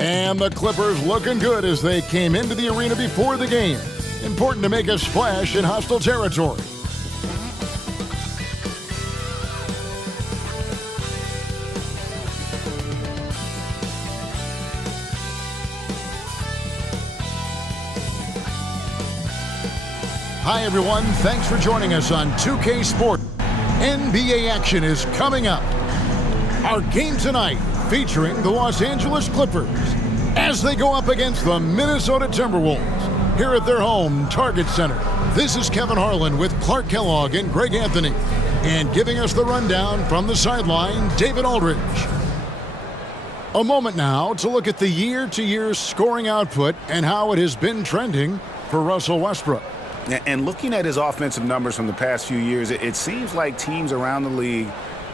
And the Clippers looking good as they came into the arena before the game. Important to make a splash in hostile territory. Hi everyone, thanks for joining us on 2K Sport. NBA action is coming up. Our game tonight featuring the Los Angeles Clippers as they go up against the Minnesota Timberwolves here at their home Target Center. This is Kevin Harlan with Clark Kellogg and Greg Anthony, and giving us the rundown from the sideline, David Aldridge. A moment now to look at the year-to-year scoring output and how it has been trending for Russell Westbrook. And looking at his offensive numbers from the past few years, it seems like teams around the league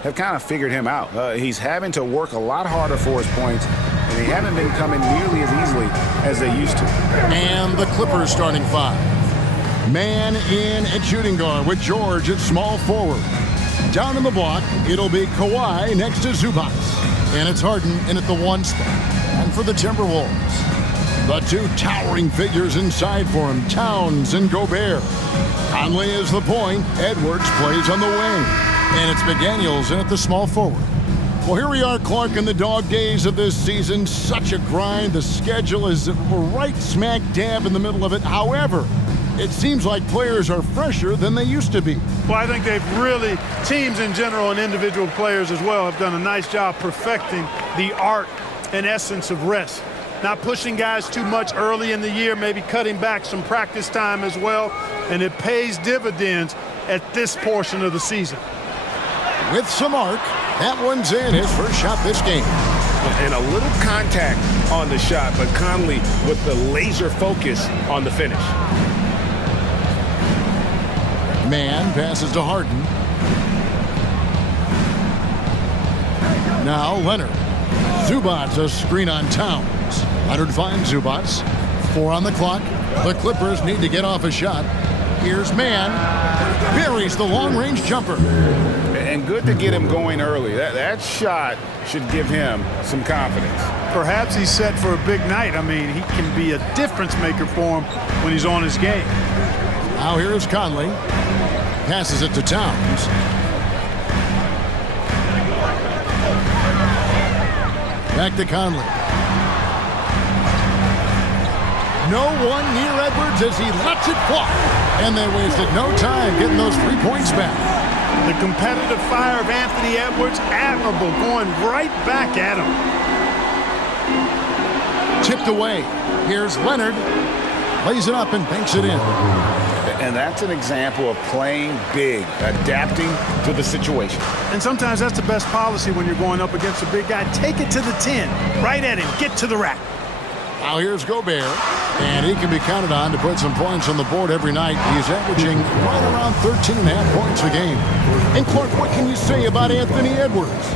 have kind of figured him out. He's having to work a lot harder for his points, and they haven't been coming nearly as easily as they used to. And the Clippers starting five. Man in at shooting guard with George at small forward. Down in the block, it'll be Kawhi next to Zubac. And it's Harden in at the one spot. And for the Timberwolves, the two towering figures inside for him, Towns and Gobert. Conley is the point. Edwards plays on the wing. And it's McDaniels in at the small forward. Well, here we are, Clark, in the dog days of this season. Such a grind. The schedule is right smack dab in the middle of it. However, it seems like players are fresher than they used to be. Well, I think they've really, teams in general and individual players as well, have done a nice job perfecting the art and essence of rest. Not pushing guys too much early in the year, maybe cutting back some practice time as well, and it pays dividends at this portion of the season. With some arc, that one's in, his first shot this game. And a little contact on the shot, but Conley with the laser focus on the finish. Man passes to Harden. Now Leonard. Zubac a screen on Towns. Leonard finds Zubac. 4 on the clock. The Clippers need to get off a shot. Here's Man. Buries the long-range jumper. And good to get him going early. That shot should give him some confidence. Perhaps he's set for a big night. I mean, he can be a difference maker for him when he's on his game. Now here's Conley. Passes it to Towns. Back to Conley. No one near Edwards as he lets it fly. And they wasted no time getting those 3 points back. The competitive fire of Anthony Edwards, admirable, going right back at him. Tipped away. Here's Leonard. Lays it up and banks it in. And that's an example of playing big, adapting to the situation. And sometimes that's the best policy when you're going up against a big guy. Take it to the 10, right at him, get to the rack. Now here's Gobert, and he can be counted on to put some points on the board every night. He's averaging right around 13.5 points a game. And Clark, what can you say about Anthony Edwards?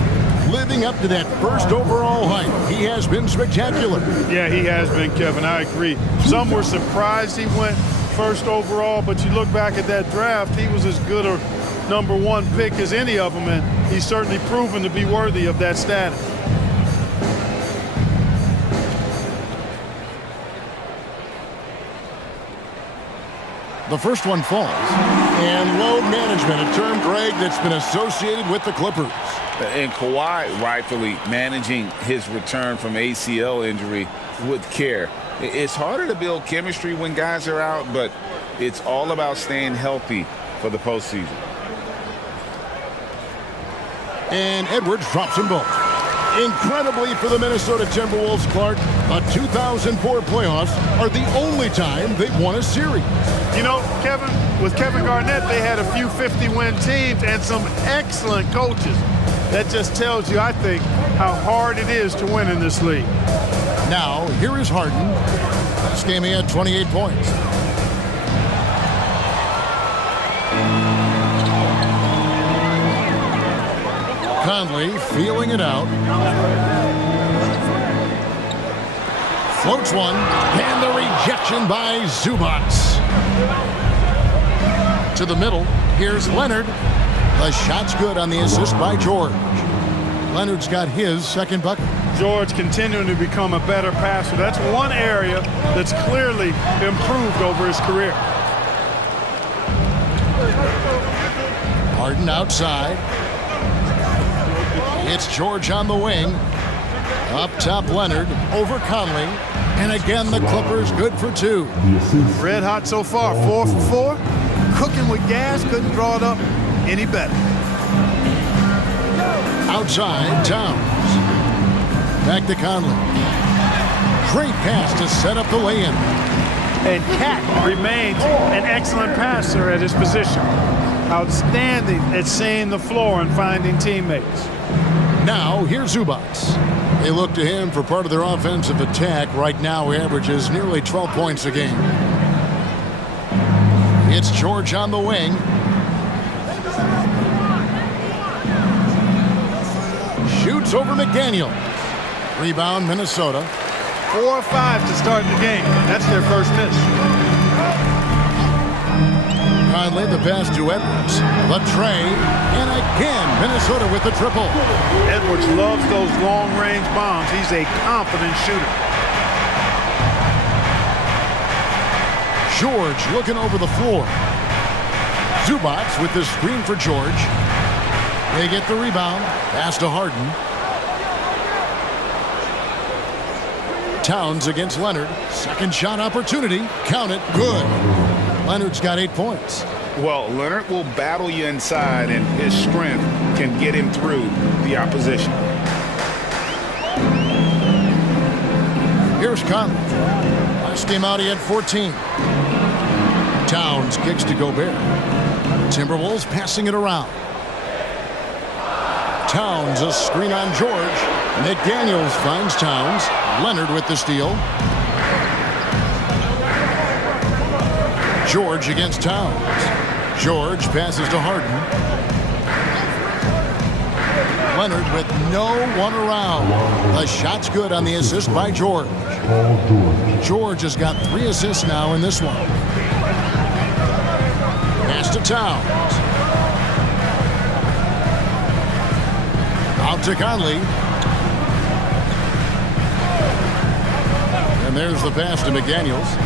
Living up to that first overall height, he has been spectacular. Yeah, he has been, Kevin. I agree. Some were surprised he went first overall, but you look back at that draft, he was as good a #1 pick as any of them, and he's certainly proven to be worthy of that status. The first one falls. And load management, a term, Greg, that's been associated with the Clippers. And Kawhi rightfully managing his return from ACL injury with care. It's harder to build chemistry when guys are out, but it's all about staying healthy for the postseason. And Edwards drops them both. Incredibly for the Minnesota Timberwolves, Clark, the 2004 playoffs are the only time they've won a series. You know, Kevin, with Kevin Garnett, they had a few 50-win teams and some excellent coaches. That just tells you, I think, how hard it is to win in this league. Now, here is Harden. This game he had 28 points. Conley feeling it out. Floats one, and the rejection by Zubac. To the middle, here's Leonard. The shot's good on the assist by George. Leonard's got his second bucket. George continuing to become a better passer. That's one area that's clearly improved over his career. Harden outside. It's George on the wing. Up top, Leonard over Conley. And again, the Clippers good for 2. Red hot so far, 4 for 4. Cooking with gas, couldn't draw it up any better. Outside, Towns. Back to Conley. Great pass to set up the lay-in. And Cat remains an excellent passer at his position. Outstanding at seeing the floor and finding teammates. Now, here's Zubac. They look to him for part of their offensive attack. Right now, he averages nearly 12 points a game. It's George on the wing. Shoots over McDaniel. Rebound, Minnesota. 4 or 5 to start the game. That's their first miss. Conley, the pass to Edwards. The tray. And again, Minnesota with the triple. Edwards loves those long-range bombs. He's a confident shooter. George looking over the floor. Zubac with the screen for George. They get the rebound. Pass to Harden. Towns against Leonard. Second shot opportunity. Count it. Good. Leonard's got 8 points. Well, Leonard will battle you inside, and his strength can get him through the opposition. Here's Conley. Last game out, he had 14. Towns kicks to Gobert. Timberwolves passing it around. Towns, a screen on George. McDaniels finds Towns. Leonard with the steal. George against Towns. George passes to Harden. Leonard with no one around. The shot's good on the assist by George. George has got 3 assists now in this one. Pass to Towns. Out to Conley. And there's the pass to McDaniels.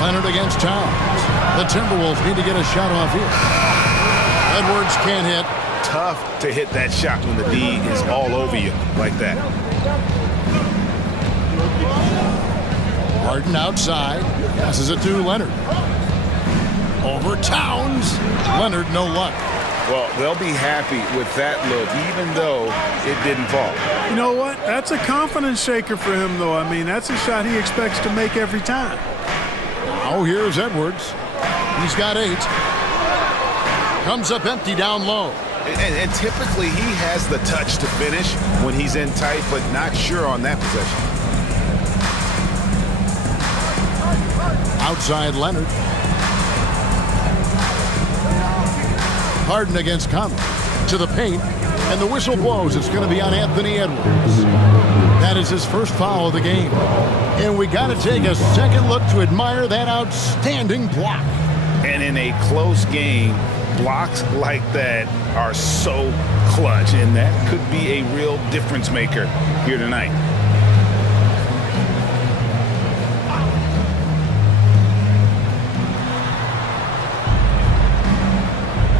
Leonard against Towns. The Timberwolves need to get a shot off here. Edwards can't hit. Tough to hit that shot when the D is all over you like that. Harden outside. Passes it to Leonard. Over Towns. Leonard, no luck. Well, they'll be happy with that look, even though it didn't fall. You know what? That's a confidence shaker for him, though. I mean, that's a shot he expects to make every time. Now here's Edwards. He's got 8. Comes up empty down low. And typically he has the touch to finish when he's in tight, but not sure on that possession. Outside Leonard. Harden against Conley. To the paint. And the whistle blows. It's going to be on Anthony Edwards. That is his first foul of the game. And we got to take a second look to admire that outstanding block. And in a close game, blocks like that are so clutch, and that could be a real difference maker here tonight.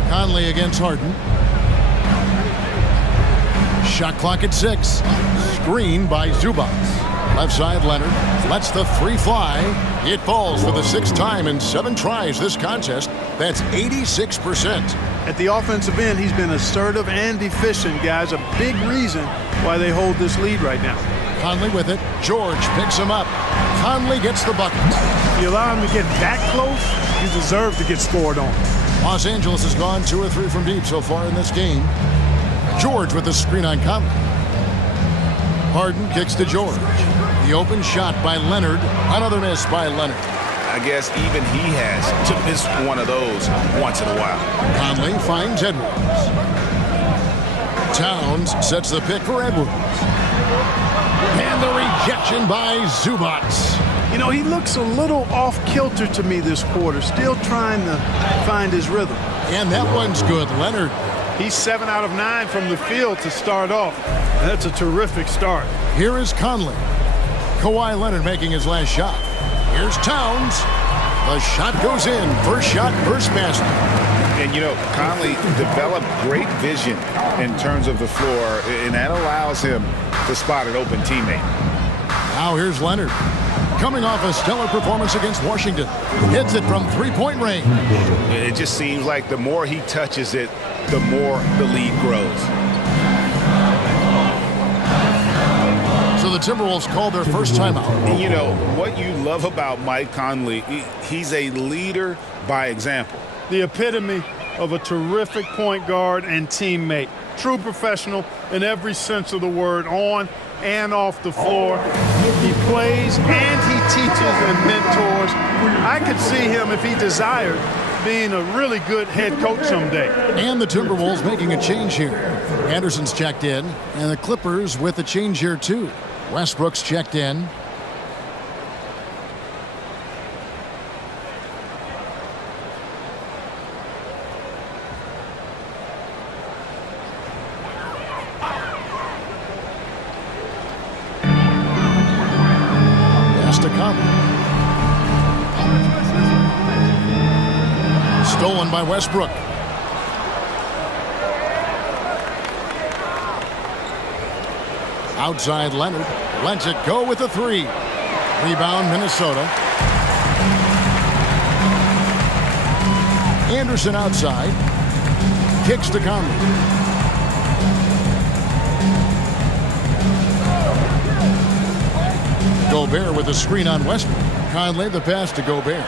Conley against Harden. Shot clock at 6. Screen by Zubac. Left side, Leonard lets the 3 fly. It falls for the 6th time in 7 tries this contest. That's 86%. At the offensive end, he's been assertive and efficient, guys. A big reason why they hold this lead right now. Conley with it. George picks him up. Conley gets the bucket. If you allow him to get that close, you deserve to get scored on. Los Angeles has gone 2 or 3 from deep so far in this game. George with the screen on Conley. Harden kicks to George. The open shot by Leonard. Another miss by Leonard. I guess even he has to miss one of those once in a while. Conley finds Edwards. Towns sets the pick for Edwards. And the rejection by Zubac. You know, he looks a little off-kilter to me this quarter, still trying to find his rhythm. And that one's good. Leonard. He's 7 out of 9 from the field to start off. That's a terrific start. Here is Conley. Kawhi Leonard making his last shot. Here's Towns. The shot goes in. First shot, first basket. And, you know, Conley developed great vision in terms of the floor, and that allows him to spot an open teammate. Now here's Leonard. Coming off a stellar performance against Washington. Hits it from three-point range. It just seems like the more he touches it, the more the lead grows. So the Timberwolves called their first timeout. And you know, what you love about Mike Conley, he's a leader by example. The epitome of a terrific point guard and teammate. True professional in every sense of the word, on and off the floor. He plays and he teaches and mentors. I could see him, if he desired, being a really good head coach someday. And the Timberwolves making a change here. Anderson's checked in, and the Clippers with a change here too. Westbrook's checked in. Pass to Conley. Stolen by Westbrook. Outside Leonard. Lets it go with a three. Rebound Minnesota. Anderson outside. Kicks to Conley. Gobert with a screen on Westbrook. Conley the pass to Gobert.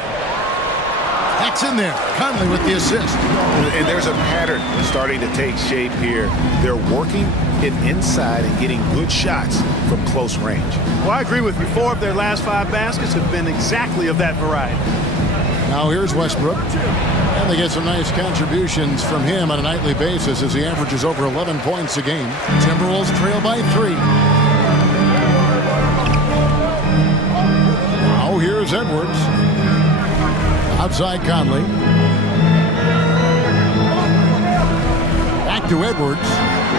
That's in there. Conley with the assist. And there's a pattern starting to take shape here. They're working it inside and getting good shots from close range. Well, I agree with you. 4 of their last 5 baskets have been exactly of that variety. Now here's Westbrook. And they get some nice contributions from him on a nightly basis as he averages over 11 points a game. Timberwolves trail by 3. Now here's Edwards. Outside Conley. Back to Edwards.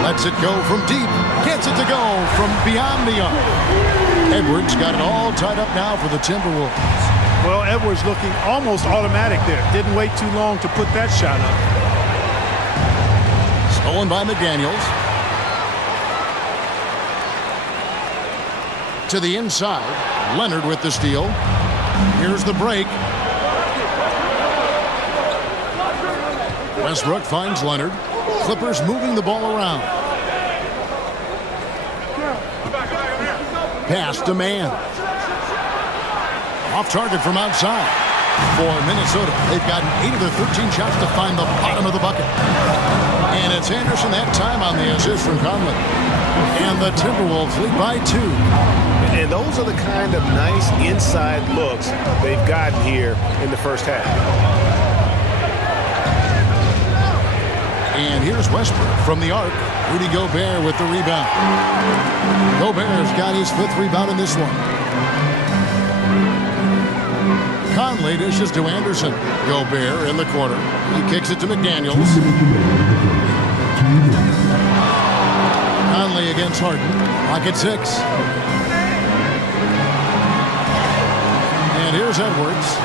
Lets it go from deep. Gets it to go from beyond the arc. Edwards got it all tied up now for the Timberwolves. Well, Edwards looking almost automatic there. Didn't wait too long to put that shot up. Stolen by McDaniels. To the inside. Leonard with the steal. Here's the break. Westbrook finds Leonard. Clippers moving the ball around. Pass to man. Off target from outside. For Minnesota, they've gotten 8 of their 13 shots to find the bottom of the bucket. And it's Anderson that time on the assist from Conley. And the Timberwolves lead by 2. And those are the kind of nice inside looks they've gotten here in the first half. And here's Westbrook from the arc. Rudy Gobert with the rebound. Gobert's got his 5th rebound in this one. Conley dishes to Anderson. Gobert in the corner. He kicks it to McDaniels. Conley against Harden. Clock at 6. And here's Edwards.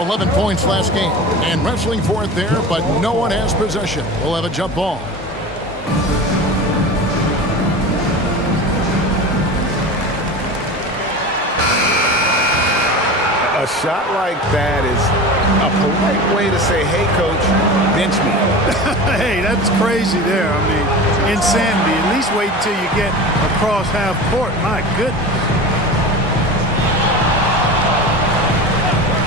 11 points last game. And wrestling for it there, but no one has possession. We'll have a jump ball. A shot like that is a polite way to say, hey, coach, bench me. Hey, that's crazy there. I mean, insanity. At least wait until you get across half court. My goodness.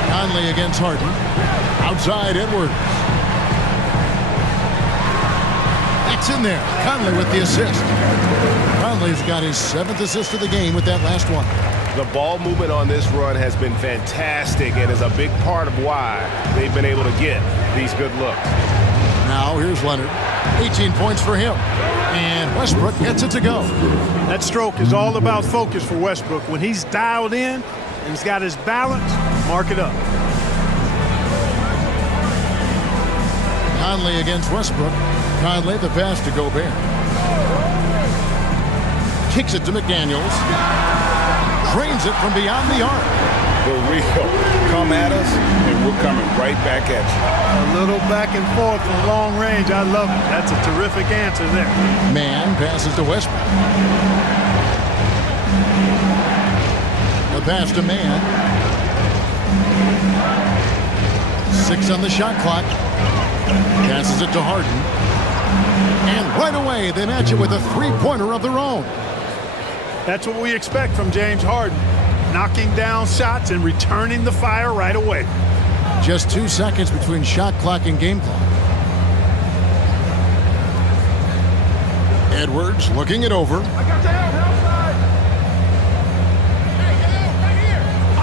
Conley against Harden. Outside Edwards. That's in there. Conley with the assist. Conley's got his 7th assist of the game with that last one. The ball movement on this run has been fantastic and is a big part of why they've been able to get these good looks. Now here's Leonard. 18 points for him. And Westbrook gets it to go. That stroke is all about focus for Westbrook. When he's dialed in and he's got his balance, mark it up. Conley against Westbrook. Conley, the pass to Gobert. Kicks it to McDaniels. Drains it from beyond the arc. The real come at us, and we're coming right back at you. A little back and forth from long range. I love it. That's a terrific answer there. Man passes to Westbrook. The pass to Man. 6 on the shot clock. Passes it to Harden. And right away, they match it with a three-pointer of their own. That's what we expect from James Harden. Knocking down shots and returning the fire right away. Just 2 seconds between shot clock and game clock. Edwards looking it over.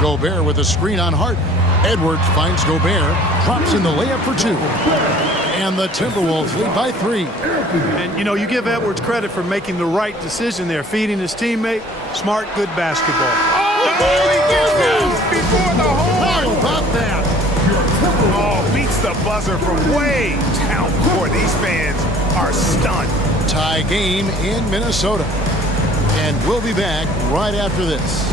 Gobert with a screen on Harden. Edwards finds Gobert, drops in the layup for 2. And the Timberwolves lead by 3. And, you know, you give Edwards credit for making the right decision there, feeding his teammate. Smart, good basketball. Before the horn. How about that? Oh, beats the buzzer from way down court. These fans are stunned. Tie game in Minnesota. And we'll be back right after this.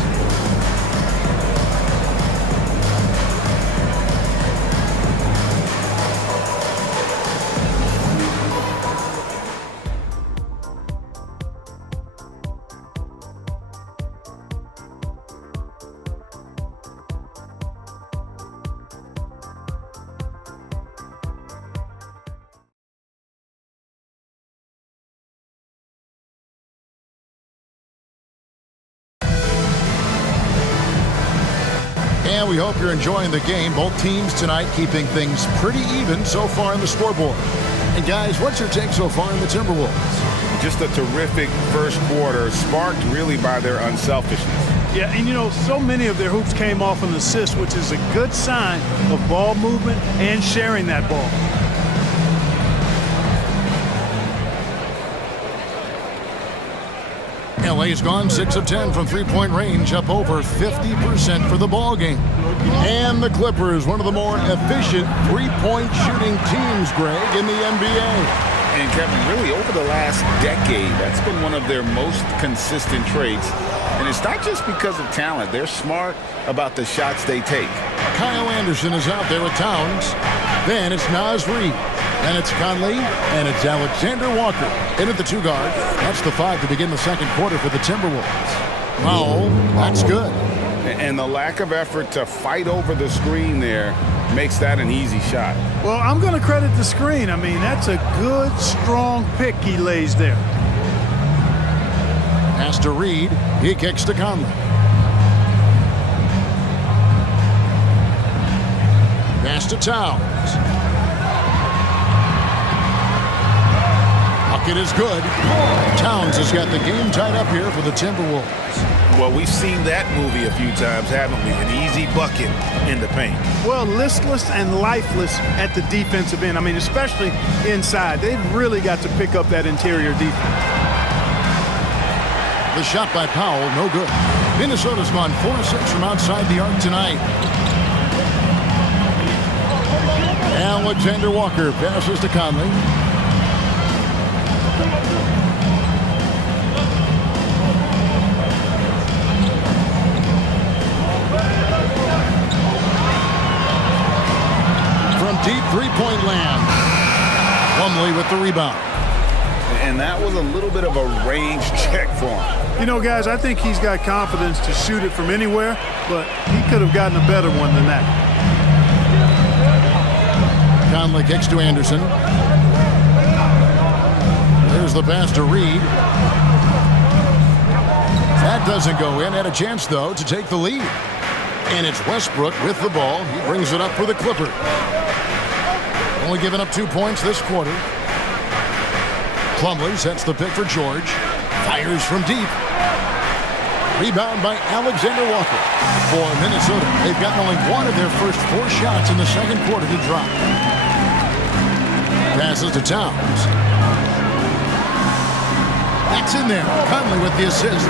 And we hope you're enjoying the game. Both teams tonight keeping things pretty even so far in the scoreboard. And guys, what's your take so far in the Timberwolves? Just a terrific first quarter, sparked really by their unselfishness. Yeah, and you know, so many of their hoops came off an assist, which is a good sign of ball movement and sharing that ball. LA's gone 6 of 10 from three-point range, up over 50% for the ball game. And the Clippers, one of the more efficient three-point shooting teams, Greg, in the NBA. And Kevin, really over the last decade, that's been one of their most consistent traits. And it's not just because of talent. They're smart about the shots they take. Kyle Anderson is out there with Towns. Then it's Naz Reid. And it's Conley, and it's Alexander Walker. In at the 2 guard. That's the 5 to begin the second quarter for the Timberwolves. Wow, that's good. And the lack of effort to fight over the screen there makes that an easy shot. Well, I'm going to credit the screen. I mean, that's a good, strong pick he lays there. Pass to Reid. He kicks to Conley. Pass to Towns. Bucket is good. Towns has got the game tied up here for the Timberwolves. Well, we've seen that movie a few times, haven't we? An easy bucket in the paint. Well, listless and lifeless at the defensive end. I mean, especially inside. They've really got to pick up that interior defense. The shot by Powell, no good. Minnesota's gone 4 of 6 from outside the arc tonight. Alexander Walker passes to Conley. From deep three-point land. Plumlee with the rebound. And that was a little bit of a range check for him. You know, guys, I think he's got confidence to shoot it from anywhere, but he could have gotten a better one than that. Conley kicks to Anderson. There's the pass to Reid. That doesn't go in. Had a chance, though, to take the lead. And it's Westbrook with the ball. He brings it up for the Clippers. Only giving up 2 points this quarter. Plumlee sets the pick for George. Fires from deep. Rebound by Alexander Walker. For Minnesota, they've gotten only one of their first 4 shots in the second quarter to drop. Passes to Towns. That's in there. Conley with the assist.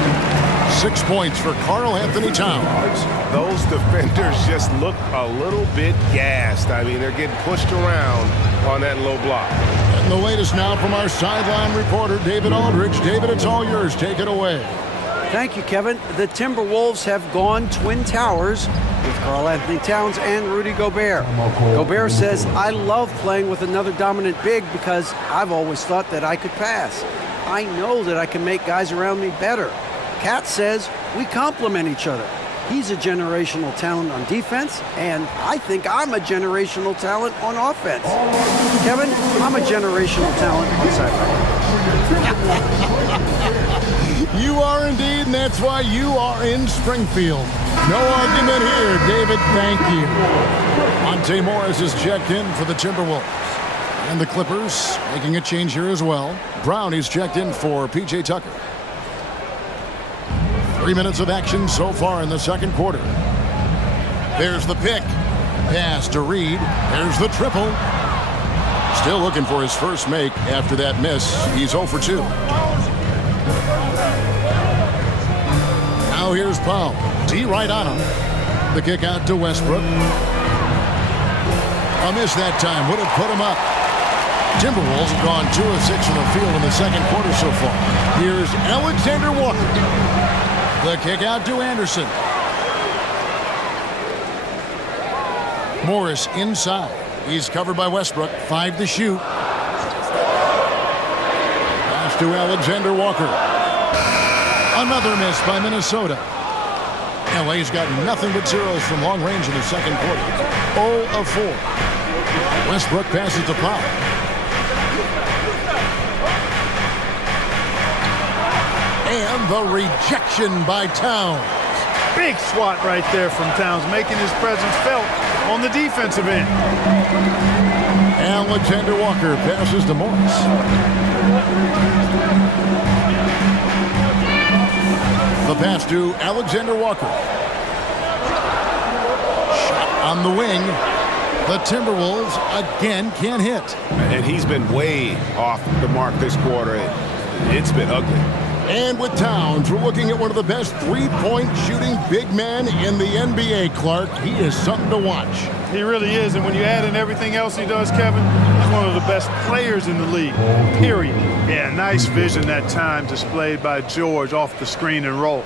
6 points for Karl Anthony Towns. Those defenders just look a little bit gassed. I mean, they're getting pushed around on that low block. And And the latest now from our sideline reporter, David Aldridge. David, it's all yours. Take it away. Thank you, Kevin. The Timberwolves have gone Twin Towers with Karl-Anthony Towns and Rudy Gobert. Gobert says, I love playing with another dominant big because I've always thought that I could pass. I know that I can make guys around me better. Kat says, we complement each other. He's a generational talent on defense, and I think I'm a generational talent on offense. Kevin, I'm a generational talent on sideline. You are indeed, and that's why you are in Springfield. No argument here, David. Thank you. Monte Morris is checked in for the Timberwolves. And the Clippers making a change here as well. Brownie's checked in for P.J. Tucker. 3 minutes of action so far in the second quarter. There's the pick. Pass to Reed. There's the triple. Still looking for his first make after that miss. He's 0 for 2. Now here's Powell. D right on him. The kick out to Westbrook. A miss that time would have put him up. Timberwolves have gone 2 of 6 from the field in the second quarter so far. Here's Alexander Walker. The kick out to Anderson. Morris inside. He's covered by Westbrook. 5 to shoot. Pass to Alexander Walker. Another miss by Minnesota. LA's got nothing but zeros from long range in the second quarter. 0 of 4. Westbrook passes to Powell. And the rejection by Towns. Big swat right there from Towns, making his presence felt on the defensive end. Alexander Walker passes to Morris. The pass to Alexander Walker. Shot on the wing. The Timberwolves again can't hit. And he's been way off the mark this quarter. It's been ugly. And with Towns, we're looking at one of the best three-point shooting big men in the NBA, Clark. He is something to watch. He really is, and when you add in everything else he does, Kevin, he's one of the best players in the league, period. Yeah, nice vision that time displayed by George off the screen and roll.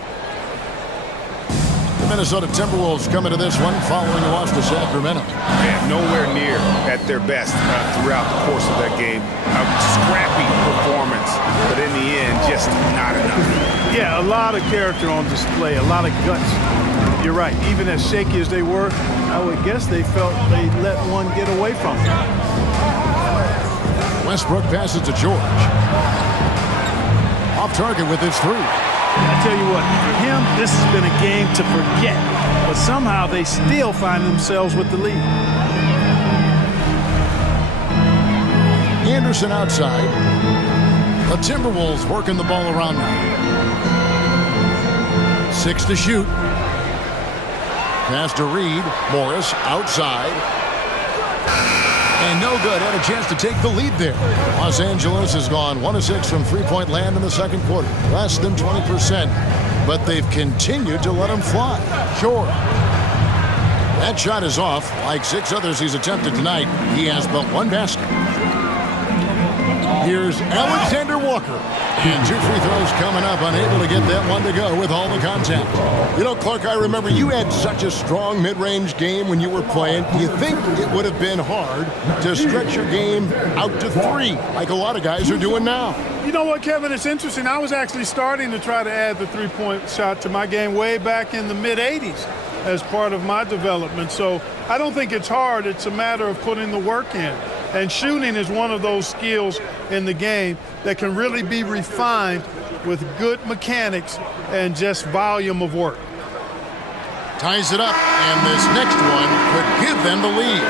The Minnesota Timberwolves coming to this one following a loss to Sacramento. And nowhere near at their best throughout the course of that game. A scrappy performance, but in the end, just not enough. Yeah, a lot of character on display, a lot of guts. You're right. Even as shaky as they were, I would guess they felt they let one get away from them. Westbrook passes to George. Off target with his 3. I tell you what, for him, this has been a game to forget. But somehow they still find themselves with the lead. Anderson outside. The Timberwolves working the ball around now. 6 to shoot. Pass to Reed. Morris outside. And no good. Had a chance to take the lead there. Los Angeles has gone 1 of 6 from three-point land in the second quarter. Less than 20%. But they've continued to let them fly. Sure. That shot is off. Like 6 others he's attempted tonight, he has but 1 basket. Here's Alexander Walker. And 2 free throws coming up, unable to get that one to go with all the contact. You know, Clark, I remember you had such a strong mid-range game when you were playing. Do you think it would have been hard to stretch your game out to 3 like a lot of guys are doing now? You know what, Kevin? It's interesting. I was actually starting to try to add the three-point shot to my game way back in the mid-'80s as part of my development. So I don't think it's hard. It's a matter of putting the work in. And shooting is one of those skills in the game that can really be refined with good mechanics and just volume of work. Ties it up, and this next one could give them the lead.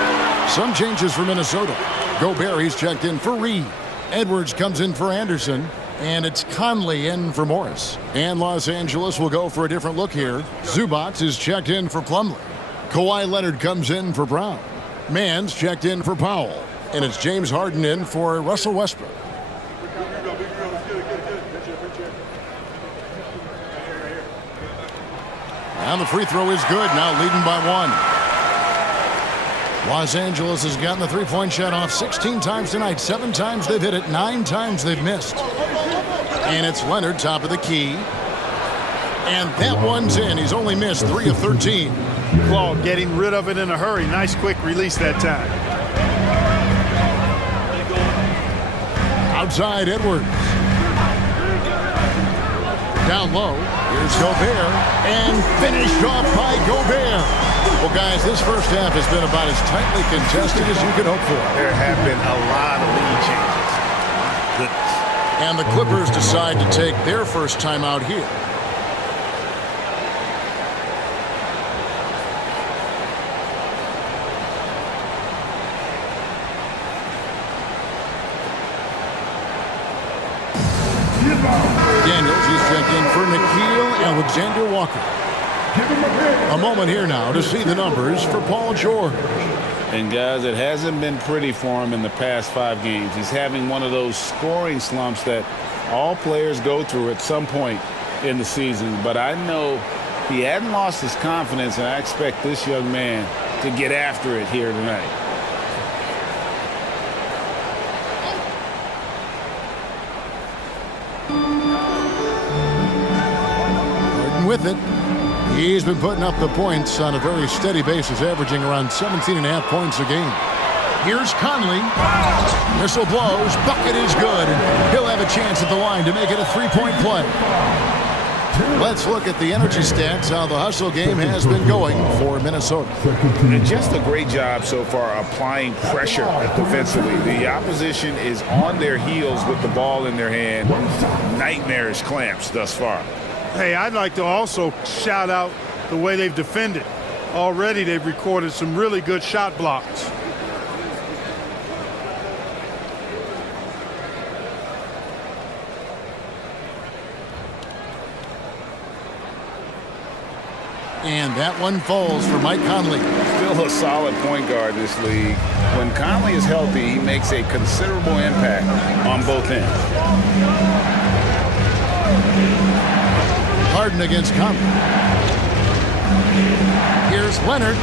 Some changes for Minnesota. Gobert, he's checked in for Reed. Edwards comes in for Anderson, and it's Conley in for Morris. And Los Angeles will go for a different look here. Zubac is checked in for Plumlee. Kawhi Leonard comes in for Brown. Mann's checked in for Powell. And it's James Harden in for Russell Westbrook. And the free throw is good, now leading by 1. Los Angeles has gotten the three-point shot off 16 times tonight. 7 times they've hit it, 9 times they've missed. And it's Leonard, top of the key. And that one's in. He's only missed 3 of 13. Claude getting rid of it in a hurry. Nice quick release that time. Outside Edwards. Down low. Here's Gobert. And finished off by Gobert. Well, guys, this first half has been about as tightly contested as you could hope for. There have been a lot of lead changes. Goodness. And the Clippers decide to take their first time out here. Daniels, he's checked in for Nikhil Alexander-Walker. A moment here now to see the numbers for Paul George. And guys, it hasn't been pretty for him in the past 5 games. He's having one of those scoring slumps that all players go through at some point in the season. But I know he hadn't lost his confidence, and I expect this young man to get after it here tonight. With it, he's been putting up the points on a very steady basis, averaging around 17.5 points a game. Here's Conley. Whistle blows. Bucket is good. And he'll have a chance at the line to make it a 3-point play. Let's look at the energy stats, how the hustle game has been going for Minnesota. And just a great job so far applying pressure defensively. The opposition is on their heels with the ball in their hand. Nightmarish clamps thus far. Hey, I'd like to also shout out the way they've defended. Already they've recorded some really good shot blocks. And that one falls for Mike Conley. Still a solid point guard this league. When Conley is healthy, he makes a considerable impact on both ends. Harden against Conley. Here's Leonard.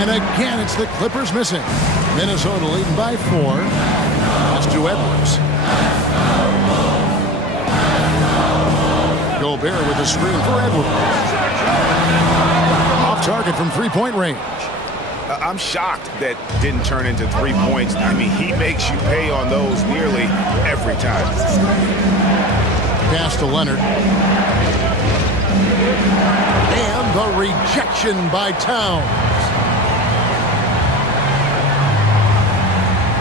And again, it's the Clippers missing. Minnesota leading by 4. Pass to Edwards. Gobert with a screen for Edwards. Off target from 3-point range. I'm shocked that didn't turn into 3 points. I mean, he makes you pay on those nearly every time. Pass to Leonard. And the rejection by Towns.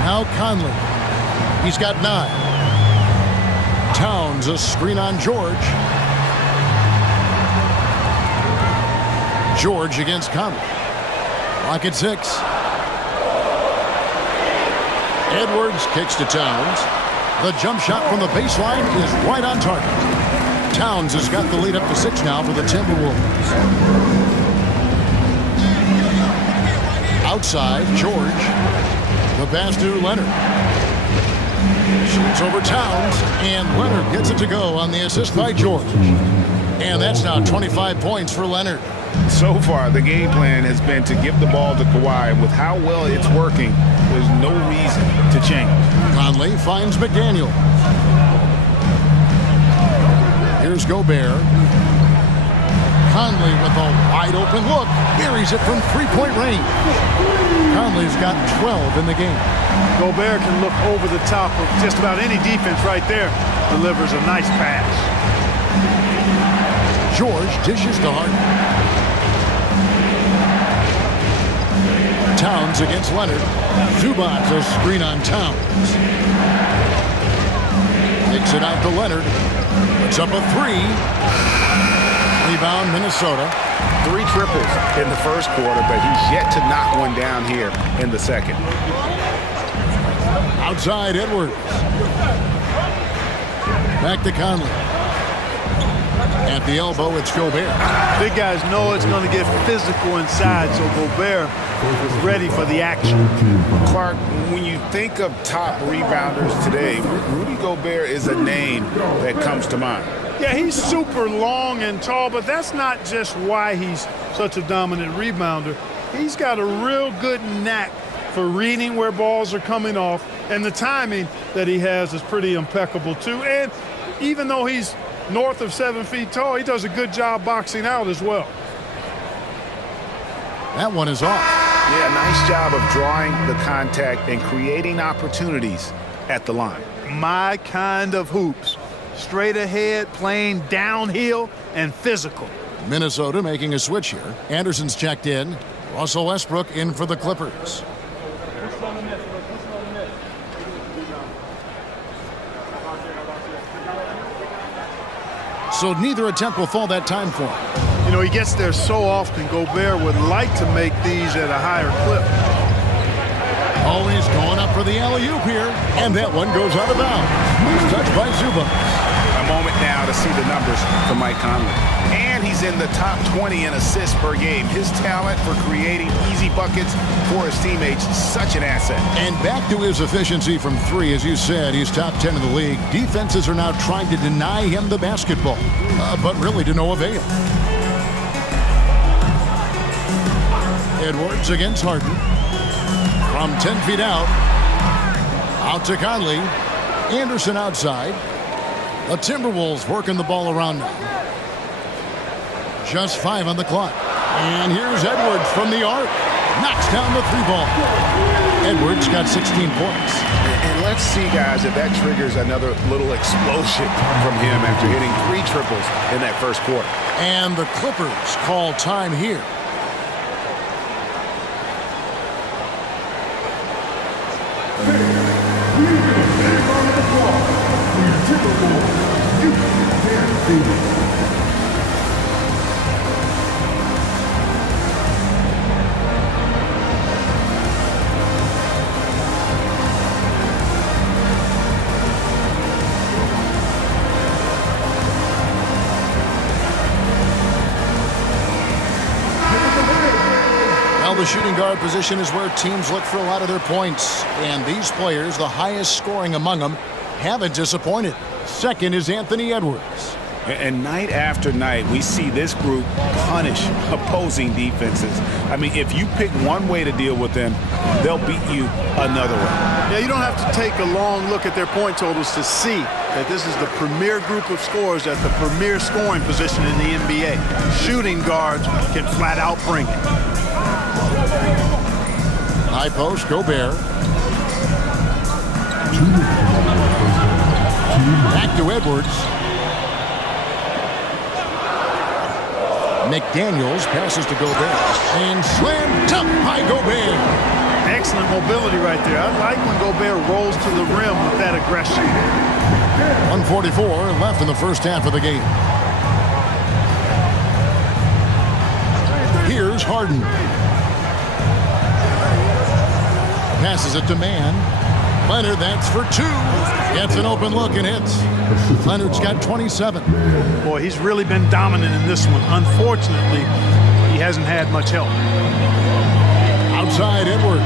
Now Conley. He's got 9. Towns, a screen on George. George against Conley. Clock at 6. Edwards kicks to Towns. The jump shot from the baseline is right on target. Towns has got the lead up to 6 now for the Timberwolves. Outside, George. The pass to Leonard. Shoots over Towns, and Leonard gets it to go on the assist by George. And that's now 25 points for Leonard. So far, the game plan has been to give the ball to Kawhi. With how well it's working, there's no reason to change. Conley finds McDaniel. Here's Gobert. Conley with a wide open look. Buries it from 3-point range. Conley's got 12 in the game. Gobert can look over the top of just about any defense right there. Delivers a nice pass. George dishes to Harden. Towns against Leonard. Zubac a screen on Towns. Takes it out to Leonard. Puts up a 3. Rebound Minnesota. 3 triples in the first quarter, but he's yet to knock one down here in the second. Outside Edwards. Back to Conley. At the elbow, it's Gobert. Big guys know it's going to get physical inside, so Gobert is ready for the action. Clark, when you think of top rebounders today, Rudy Gobert is a name that comes to mind. Yeah, he's super long and tall, but that's not just why he's such a dominant rebounder. He's got a real good knack for reading where balls are coming off, and the timing that he has is pretty impeccable too. And even though he's north of 7 feet tall, he does a good job boxing out as well. That one is off. Yeah, nice job of drawing the contact and creating opportunities at the line. My kind of hoops. Straight ahead, playing downhill, and physical. Minnesota making a switch here. Anderson's checked in. Russell Westbrook in for the Clippers. So neither attempt will fall that time for him. You know, he gets there so often. Gobert would like to make these at a higher clip. Always going up for the alley-oop here. And that one goes out of bounds. He's touched by Zubac. A moment now to see the numbers from Mike Conley. And he's in the top 20 in assists per game. His talent for creating easy buckets for his teammates is such an asset. And back to his efficiency from three. As you said, he's top 10 in the league. Defenses are now trying to deny him the basketball, but really to no avail. Edwards against Harden. From 10 feet out. Out to Conley. Anderson outside. The Timberwolves working the ball around now. Just 5 on the clock. And here's Edwards from the arc. Knocks down the 3-ball. Edwards got 16 points. And let's see, guys, if that triggers another little explosion from him after hitting 3 triples in that first quarter. And the Clippers call time here. Well, the shooting guard position is where teams look for a lot of their points. And these players, the highest scoring among them, haven't disappointed. Second is Anthony Edwards. And night after night, we see this group punish opposing defenses. I mean, if you pick one way to deal with them, they'll beat you another way. Yeah, you don't have to take a long look at their point totals to see that this is the premier group of scorers at the premier scoring position in the NBA. Shooting guards can flat out bring it. High post, Gobert. Back to Edwards. McDaniels passes to Gobert. And slammed up by Gobert. Excellent mobility right there. I like when Gobert rolls to the rim with that aggression. 1:44 left in the first half of the game. Here's Harden. Passes it to Mann. Leonard, that's for 2. Gets an open look and hits. Leonard's got 27. Boy, he's really been dominant in this one. Unfortunately, he hasn't had much help. Outside Edwards.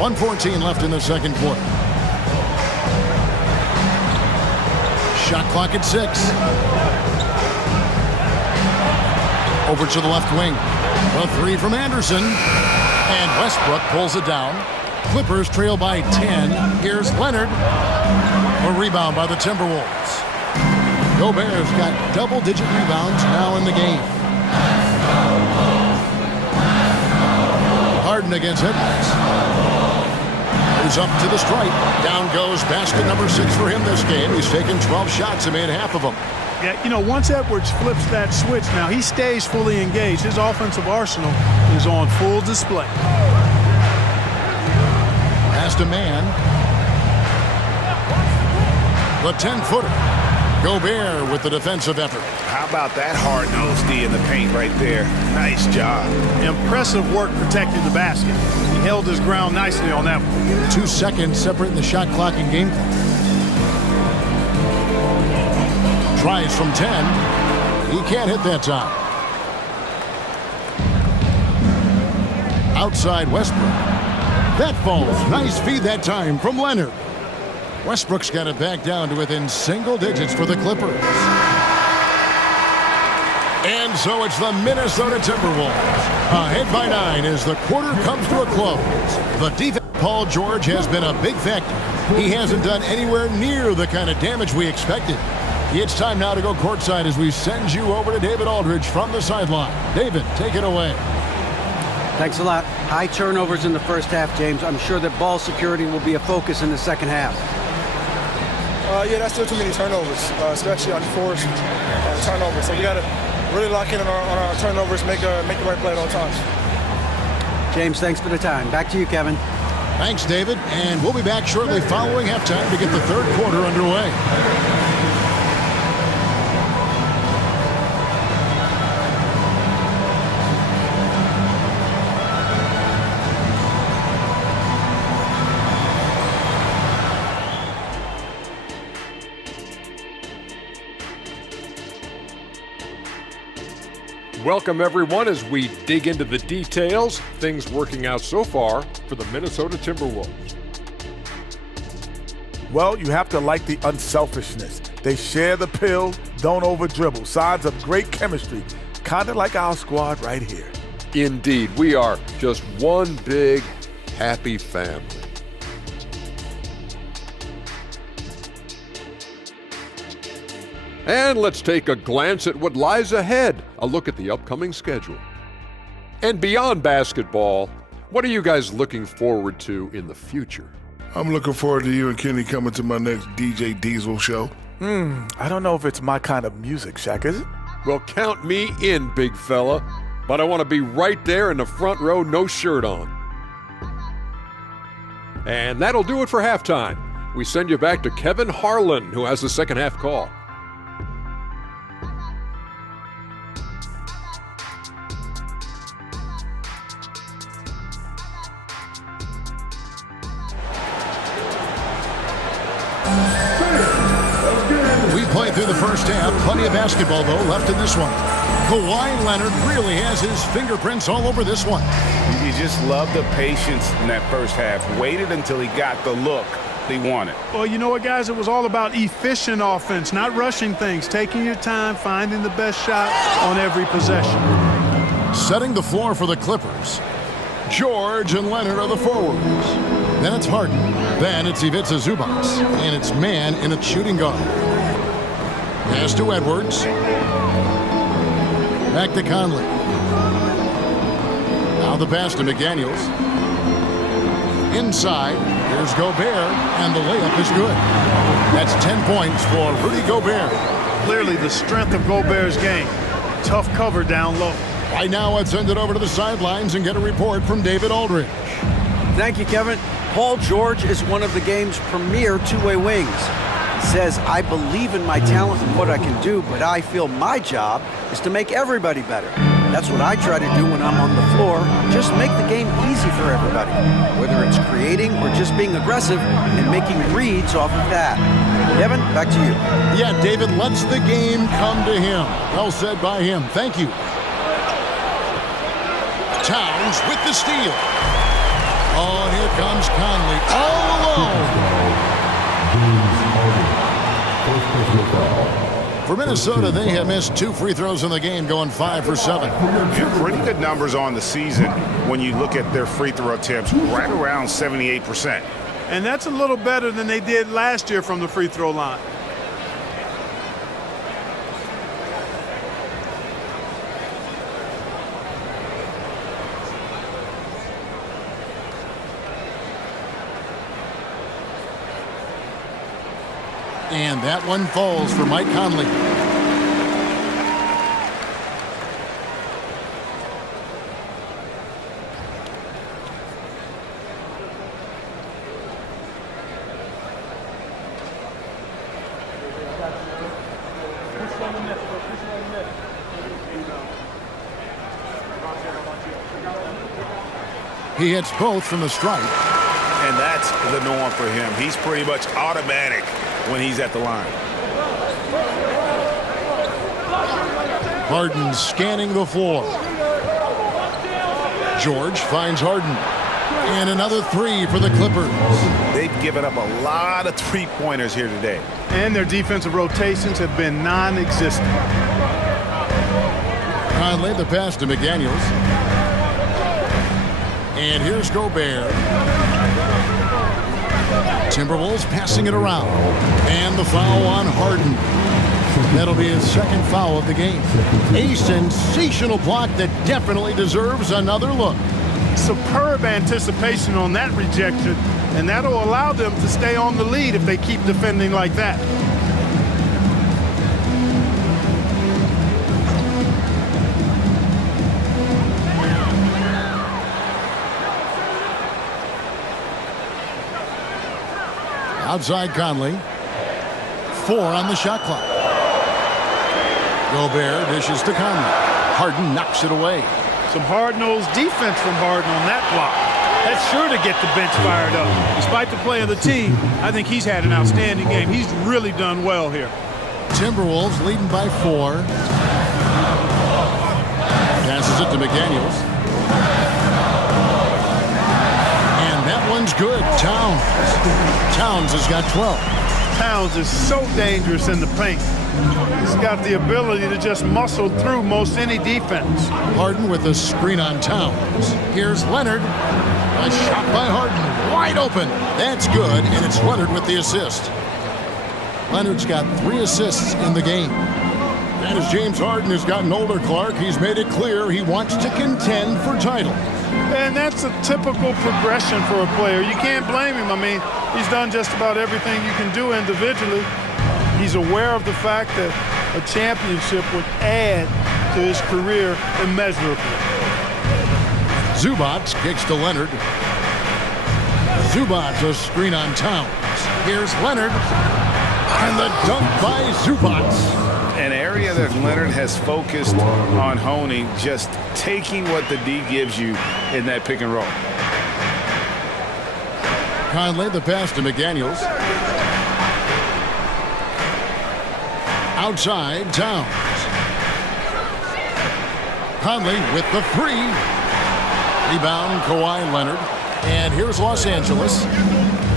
1:14 left in the second quarter. Shot clock at 6. Over to the left wing. A 3 from Anderson. And Westbrook pulls it down. Clippers trail by 10. Here's Leonard. A rebound by the Timberwolves. Gobert's got double-digit rebounds now in the game. Harden against Edwards. Goes up to the stripe. Down goes basket number 6 for him this game. He's taken 12 shots and made half of them. Yeah, you know, once Edwards flips that switch now, he stays fully engaged. His offensive arsenal is on full display. Pass to Mann. The 10-footer. Gobert with the defensive effort. How about that hard-nosed D in the paint right there? Nice job. Impressive work protecting the basket. He held his ground nicely on that one. 2 seconds separating the shot clock and game clock. Tries from 10. He can't hit that time. Outside Westbrook. That falls. Nice feed that time from Leonard. Westbrook's got it back down to within single digits for the Clippers. And so it's the Minnesota Timberwolves ahead by 9 as the quarter comes to a close. The defense, Paul George, has been a big factor. He hasn't done anywhere near the kind of damage we expected. It's time now to go courtside as we send you over to David Aldridge from the sideline. David, take it away. Thanks a lot. High turnovers in the first half, James. I'm sure that ball security will be a focus in the second half. Yeah, that's still too many turnovers, especially unforced turnovers. So we got to really lock in on our turnovers, make the right play at all times. James, thanks for the time. Back to you, Kevin. Thanks, David. And we'll be back shortly following halftime to get the third quarter underway. Welcome, everyone, as we dig into the details. Things working out so far for the Minnesota Timberwolves. Well, you have to like the unselfishness. They share the pill, don't over-dribble. Signs of great chemistry, kind of like our squad right here. Indeed, we are just one big, happy family. And let's take a glance at what lies ahead, a look at the upcoming schedule. And beyond basketball, what are you guys looking forward to in the future? I'm looking forward to you and Kenny coming to my next DJ Diesel show. I don't know if it's my kind of music, Shaq, is it? Well, count me in, big fella. But I want to be right there in the front row, no shirt on. And that'll do it for halftime. We send you back to Kevin Harlan, who has the second half call. We played through the first half. Plenty of basketball, though, left in this one. Kawhi Leonard really has his fingerprints all over this one. You just love the patience in that first half. Waited until he got the look he wanted. Well, you know what, guys? It was all about efficient offense, not rushing things, taking your time, finding the best shot on every possession. Setting the floor for the Clippers. George and Leonard are the forwards. Then it's Harden. Then it's Ivica Zubac. And it's man in a shooting guard. Pass to Edwards. Back to Conley. Now the pass to McDaniels. Inside, here's Gobert, and the layup is good. That's 10 points for Rudy Gobert. Clearly the strength of Gobert's game. Tough cover down low. Right now, let's send it over to the sidelines and get a report from David Aldridge. Thank you, Kevin. Paul George is one of the game's premier two-way wings. He says, I believe in my talent and what I can do, but I feel my job is to make everybody better. That's what I try to do when I'm on the floor. Just make the game easy for everybody, whether it's creating or just being aggressive and making reads off of that. Kevin, back to you. Yeah, David lets the game come to him. Well said by him. Thank you. Towns with the steal. Oh, and here comes Conley all alone. For Minnesota, they have missed 2 free throws in the game, going 5 for 7. Pretty good numbers on the season when you look at their free throw attempts, right around 78%. And that's a little better than they did last year from the free throw line. And that one falls for Mike Conley. He hits both from the stripe. And that's the norm for him. He's pretty much automatic when he's at the line. Harden scanning the floor. George finds Harden. And another 3 for the Clippers. They've given up a lot of three-pointers here today. And their defensive rotations have been non-existent. Conley, the pass to McDaniels. And here's Gobert. Timberwolves passing it around. And the foul on Harden. That'll be his second foul of the game. A sensational block that definitely deserves another look. Superb anticipation on that rejection, and that'll allow them to stay on the lead if they keep defending like that. Outside Conley. 4 on the shot clock. Gobert dishes to Conley. Harden knocks it away. Some hard-nosed defense from Harden on that block. That's sure to get the bench fired up. Despite the play of the team, I think he's had an outstanding game. He's really done well here. Timberwolves leading by 4. Passes it to McDaniels. And that one's good. Towns has got 12. Towns is so dangerous in the paint. He's got the ability to just muscle through most any defense. Harden with a screen on Towns. Here's Leonard. A shot by Harden. Wide open. That's good, and it's Leonard with the assist. Leonard's got 3 assists in the game. And as James Harden has gotten older, Clark, he's made it clear he wants to contend for titles. And that's a typical progression for a player. You can't blame him. I mean, he's done just about everything you can do individually. He's aware of the fact that a championship would add to his career immeasurably. Zubac kicks to Leonard. Zubac a screen on Towns. Here's Leonard. And the dunk by Zubac. An area that Leonard has focused on honing, just taking what the D gives you in that pick and roll. Conley, the pass to McDaniels. Outside, Towns. Conley with the 3. Rebound, Kawhi Leonard. And here's Los Angeles.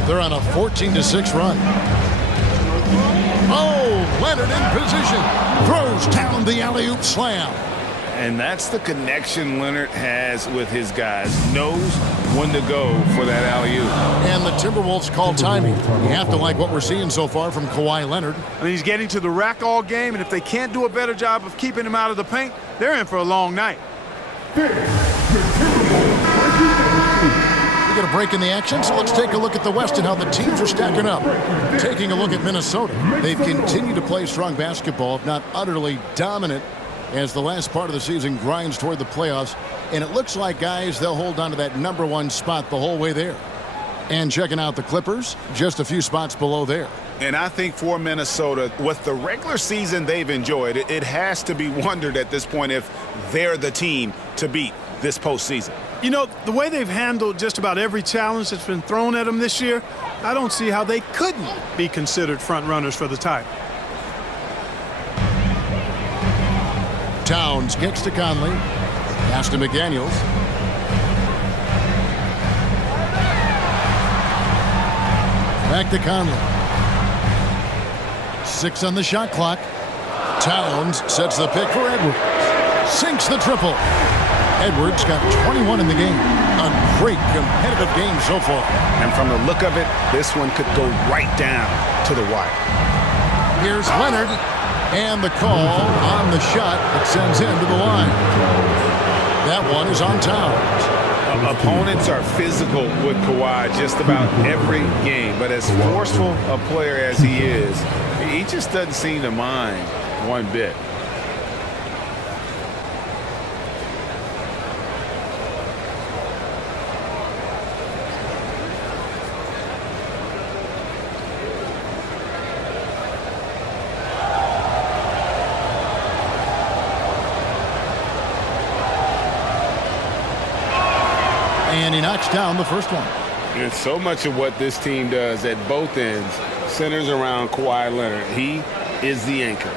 They're on a 14-6 run. Oh, Leonard in position. Throws down the alley-oop slam. And that's the connection Leonard has with his guys. Knows when to go for that alley-oop. And the Timberwolves call timing. You have to like what we're seeing so far from Kawhi Leonard. I mean, he's getting to the rack all game, and if they can't do a better job of keeping him out of the paint, they're in for a long night. We get a break in the action, so let's take a look at the West and how the teams are stacking up. Taking a look at Minnesota. They've continued to play strong basketball, if not utterly dominant, as the last part of the season grinds toward the playoffs. And it looks like, guys, they'll hold on to that #1 spot the whole way there. And checking out the Clippers, just a few spots below there. And I think for Minnesota, with the regular season they've enjoyed, it has to be wondered at this point if they're the team to beat this postseason. You know, the way they've handled just about every challenge that's been thrown at them this year, I don't see how they couldn't be considered front runners for the title. Towns kicks to Conley. Pass to McDaniels. Back to Conley. 6 on the shot clock. Towns sets the pick for Edwards. Sinks the triple. Edwards got 21 in the game. A great competitive game so far. And from the look of it, this one could go right down to the wire. Here's Leonard. And the call on the shot that sends him to the line. That one is on Towns. Opponents are physical with Kawhi just about every game. But as forceful a player as he is, he just doesn't seem to mind one bit. And he knocks down the first one. And so much of what this team does at both ends centers around Kawhi Leonard. He is the anchor.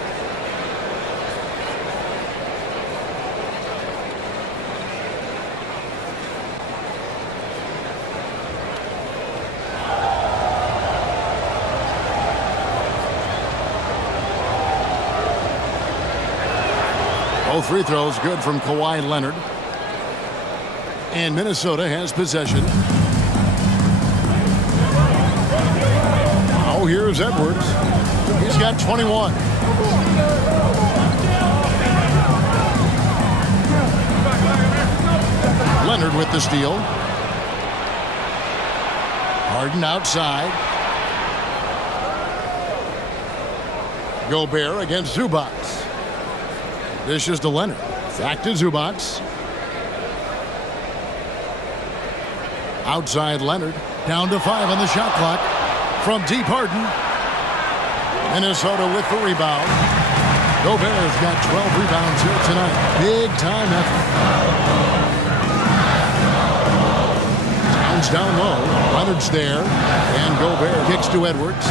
Both free throws good from Kawhi Leonard. And Minnesota has possession. Oh, here's Edwards. He's got 21. Leonard with the steal. Harden outside. Gobert against Zubac. Dishes to Leonard. Back to Zubac. Outside Leonard. Down to 5 on the shot clock. From deep Harden. Minnesota with the rebound. Gobert's got 12 rebounds here tonight. Big time effort. Towns down low. Leonard's there. And Gobert kicks to Edwards.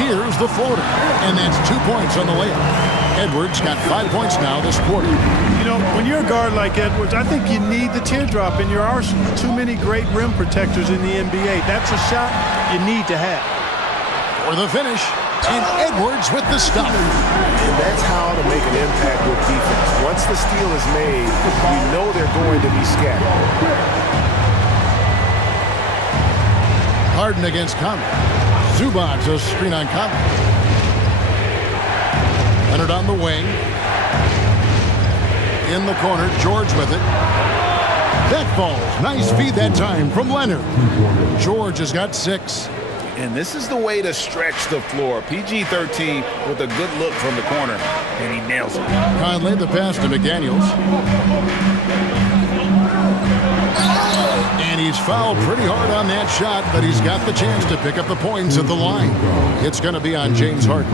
Here's the floater. And that's 2 points on the layup. Edwards got 5 points now this quarter. You know, when you're a guard like Edwards, I think you need the teardrop in your arsenal. Too many great rim protectors in the NBA. That's a shot you need to have. For the finish, and Edwards with the stop. And that's how to make an impact with defense. Once the steal is made, you know they're going to be scattered. Harden against Conley. Zubac, a screen on Conley. Leonard on the wing. In the corner, George with it. That falls. Nice feed that time from Leonard. George has got 6. And this is the way to stretch the floor. PG-13 with a good look from the corner, and he nails it. Conley the pass to McDaniels. And he's fouled pretty hard on that shot, but he's got the chance to pick up the points at the line. It's going to be on James Harden.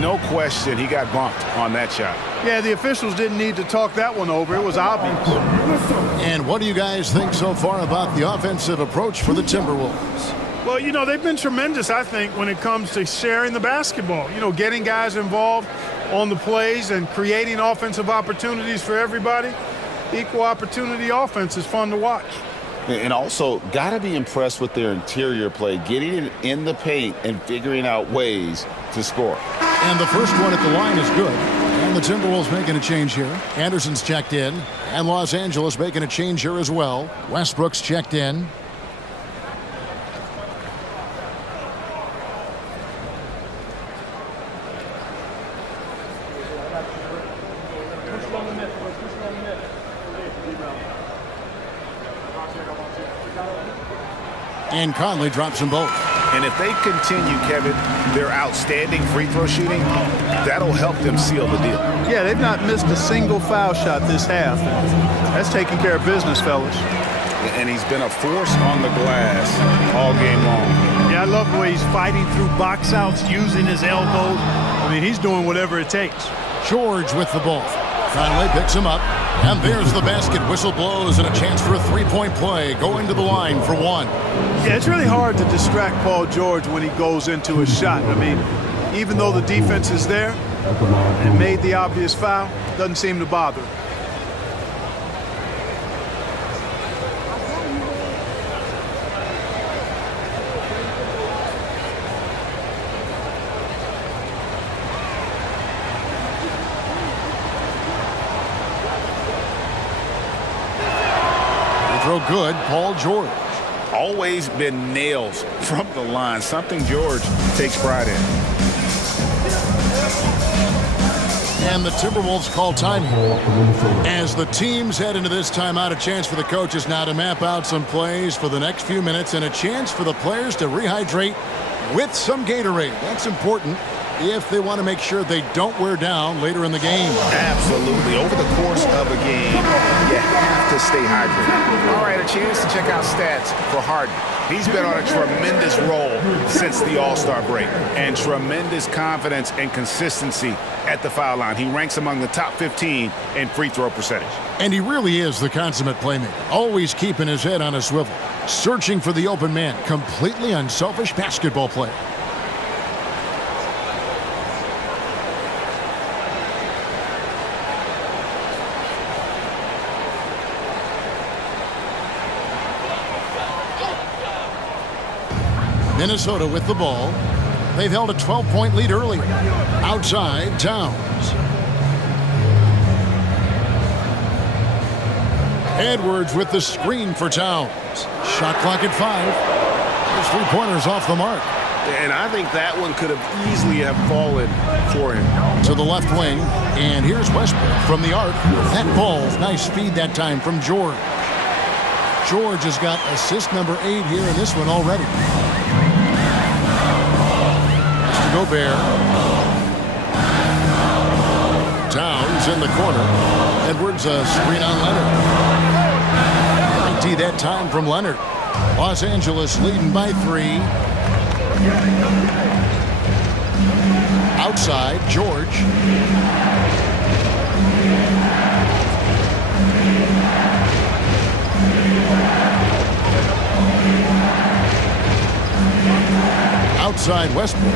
No question, he got bumped on that shot. Yeah, the officials didn't need to talk that one over. It was obvious. And what do you guys think so far about the offensive approach for the Timberwolves? Well, you know, they've been tremendous, I think, when it comes to sharing the basketball. You know, getting guys involved on the plays and creating offensive opportunities for everybody. Equal opportunity offense is fun to watch. And also, got to be impressed with their interior play, getting it in the paint and figuring out ways to score. And the first one at the line is good. And the Timberwolves making a change here. Anderson's checked in. And Los Angeles making a change here as well. Westbrook's checked in. And Conley drops them both. And if they continue, Kevin, their outstanding free throw shooting, that'll help them seal the deal. Yeah, they've not missed a single foul shot this half. That's taking care of business, fellas. And he's been a force on the glass all game long. Yeah, I love the way he's fighting through box outs, using his elbows. I mean, he's doing whatever it takes. George with the ball. Conley picks him up. And there's the basket. Whistle blows and a chance for a three-point play. Going to the line for one. Yeah, it's really hard to distract Paul George when he goes into a shot. I mean, even though the defense is there and made the obvious foul, doesn't seem to bother him. Throw good, Paul George. Always been nails from the line, something George takes pride in. And the Timberwolves call time as the teams head into this timeout. A chance for the coaches now to map out some plays for the next few minutes and a chance for the players to rehydrate with some Gatorade. That's important if they want to make sure they don't wear down later in the game. Absolutely. Over the course of a game, you have to stay hydrated. All right, a chance to check out stats for Harden. He's been on a tremendous roll since the All-Star break and tremendous confidence and consistency at the foul line. He ranks among the top 15 in free throw percentage. And he really is the consummate playmaker, always keeping his head on a swivel, searching for the open man, completely unselfish basketball player. Minnesota with the ball. They've held a 12-point lead earlier. Outside, Towns. Edwards with the screen for Towns. Shot clock at 5. Those three-pointers off the mark. And I think that one could have easily have fallen for him. To the left wing, and here's Westbrook from the arc. That ball, nice feed that time from George. George has got assist number 8 here in this one already. To Gobert. Towns in the corner. Edwards a screen on Leonard. Tee that time from Leonard. Los Angeles leading by 3. Outside, George. Outside Westbrook.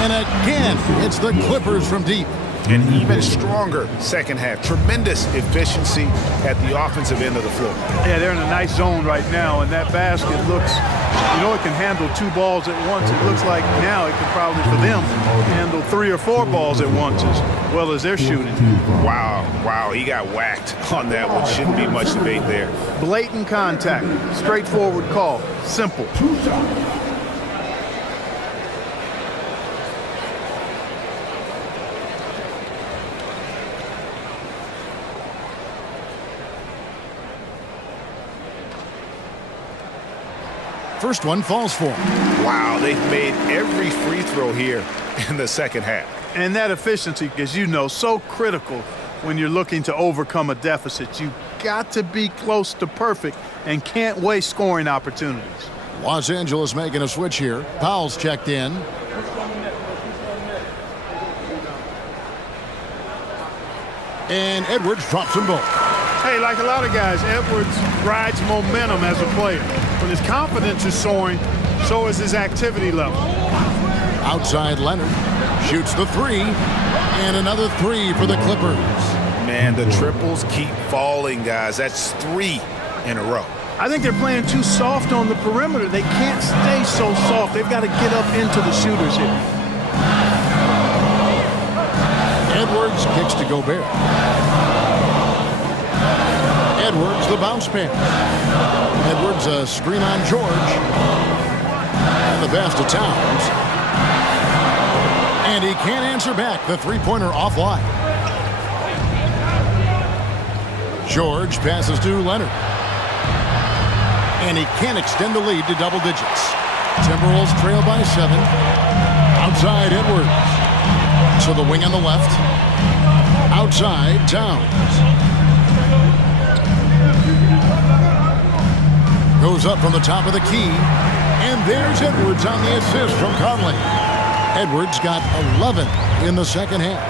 And again, it's the Clippers from deep. An even stronger second half. Tremendous efficiency at the offensive end of the floor. Yeah, they're in a nice zone right now, and that basket looks, you know, it can handle 2 balls at once. It looks like now it can probably, for them, handle 3 or 4 balls at once as well as they're shooting. Wow, he got whacked on that one. Shouldn't be much debate there. Blatant contact, straightforward call, simple. First one falls for him. Wow, they've made every free throw here in the second half. And that efficiency, as you know, so critical when you're looking to overcome a deficit. You've got to be close to perfect and can't waste scoring opportunities. Los Angeles making a switch here. Powell's checked in. And Edwards drops them both. Hey, like a lot of guys, Edwards rides momentum as a player. When his confidence is soaring, so is his activity level. Outside Leonard shoots the 3, and another 3 for the Clippers. Man, the triples keep falling, guys. That's 3 in a row. I think they're playing too soft on the perimeter. They can't stay so soft. They've got to get up into the shooters here. Edwards kicks to Gobert. Edwards the bounce pass. Edwards a screen on George. And the pass to Towns. And he can't answer back. The three-pointer offline. George passes to Leonard. And he can't extend the lead to double digits. Timberwolves trail by 7. Outside Edwards. To the wing on the left. Outside Towns. Goes up from the top of the key. And there's Edwards on the assist from Conley. Edwards got 11 in the second half.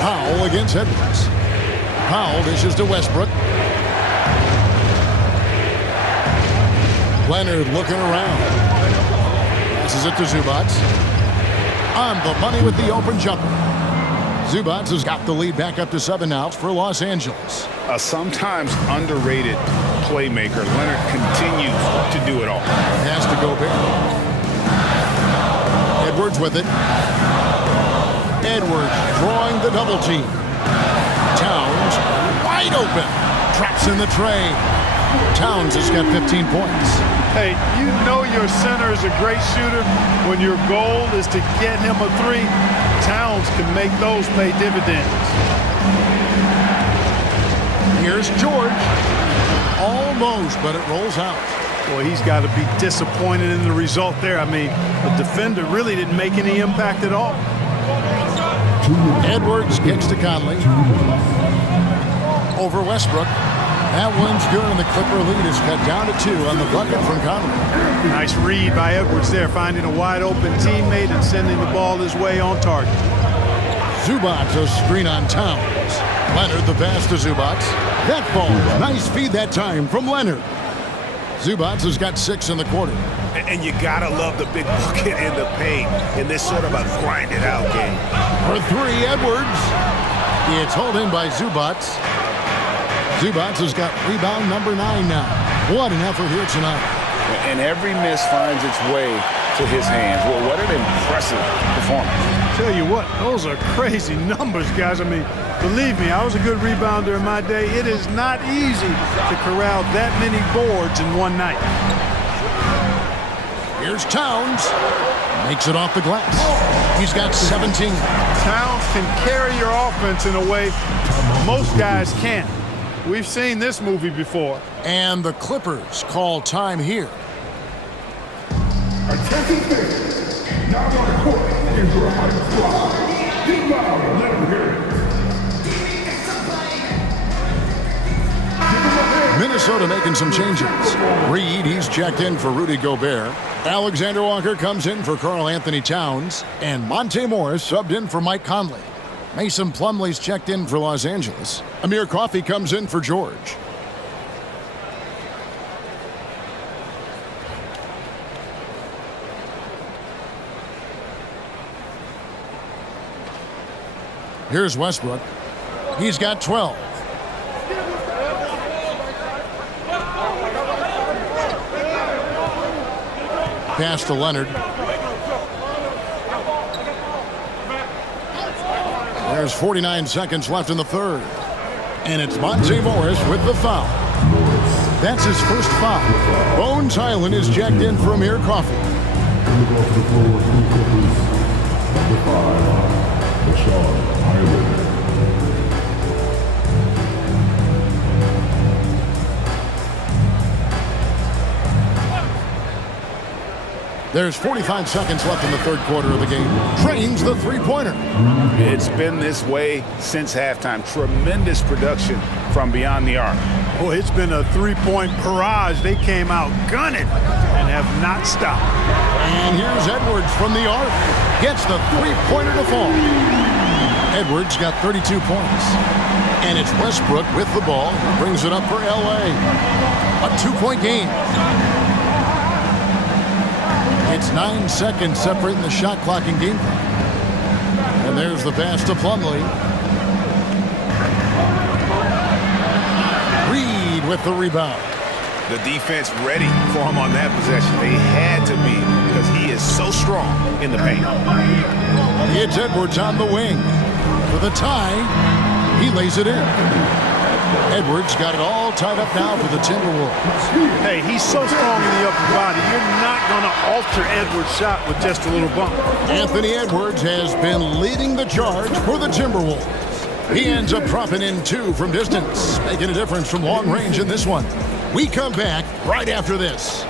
Powell against Edwards. Powell dishes to Westbrook. Leonard looking around. Passes it to Zubac. On the money with the open jumper. Zubac has got the lead back up to 7 now for Los Angeles. A sometimes underrated playmaker. Leonard continues to do it all. Has to go big. Edwards with it. Edwards drawing the double team. Towns wide open. Traps in the tray. Towns has got 15 points. Hey, you know your center is a great shooter. When your goal is to get him a 3, Towns can make those pay dividends. Here's George. Almost, but it rolls out. Boy, he's got to be disappointed in the result there. I mean, the defender really didn't make any impact at all. Edwards kicks to Conley. Over Westbrook. That one's good, and the Clipper lead is cut down to 2 on the bucket from Conley. Nice read by Edwards there, finding a wide-open teammate and sending the ball his way on target. Zubac a screen on Towns. Leonard the pass to Zubac. That ball, nice feed that time from Leonard. Zubac has got 6 in the quarter. And you gotta love the big bucket in the paint in this sort of a grind-it-out game. For 3, Edwards. It's hauled in by Zubac. Zubac has got rebound number 9 now. What an effort here tonight. and every miss finds its way to his hands. Well, what an impressive performance. Tell you what, those are crazy numbers, guys. I mean, believe me, I was a good rebounder in my day. It is not easy to corral that many boards in one night. Here's Towns. Makes it off the glass. He's got 17. Towns can carry your offense in a way most guys can't. We've seen this movie before. And the Clippers call time here. Attention fans, now on the court is your high squad. Get loud and let them hear it. Minnesota making some changes. Reed, he's checked in for Rudy Gobert. Alexander Walker comes in for Karl Anthony Towns. And Monte Morris subbed in for Mike Conley. Mason Plumlee's checked in for Los Angeles. Amir Coffey comes in for George. Here's Westbrook. He's got 12. Pass to Leonard. There's 49 seconds left in the third. And it's Monte Morris with the foul. That's his first foul. Bones Highland is checked in for Amir Coffey. There's 45 seconds left in the third quarter of the game. Drains the three-pointer. It's been this way since halftime. Tremendous production from beyond the arc. Oh, it's been a three-point barrage. They came out gunning and have not stopped. And here's Edwards from the arc. Gets the three-pointer to fall. Edwards got 32 points. And it's Westbrook with the ball. Brings it up for L.A. A two-point game. It's 9 seconds separating the shot clock and game clock. And there's the pass to Plumlee. Reed with the rebound. The defense ready for him on that possession. They had to be because he is so strong in the paint. It's Edwards on the wing. For the tie, he lays it in. Edwards got it all tied up now for the Timberwolves. Hey, he's so strong in the upper body. You're not going to alter Edwards' shot with just a little bump. Anthony Edwards has been leading the charge for the Timberwolves. He ends up dropping in 2 from distance, making a difference from long range in this one. We come back right after this.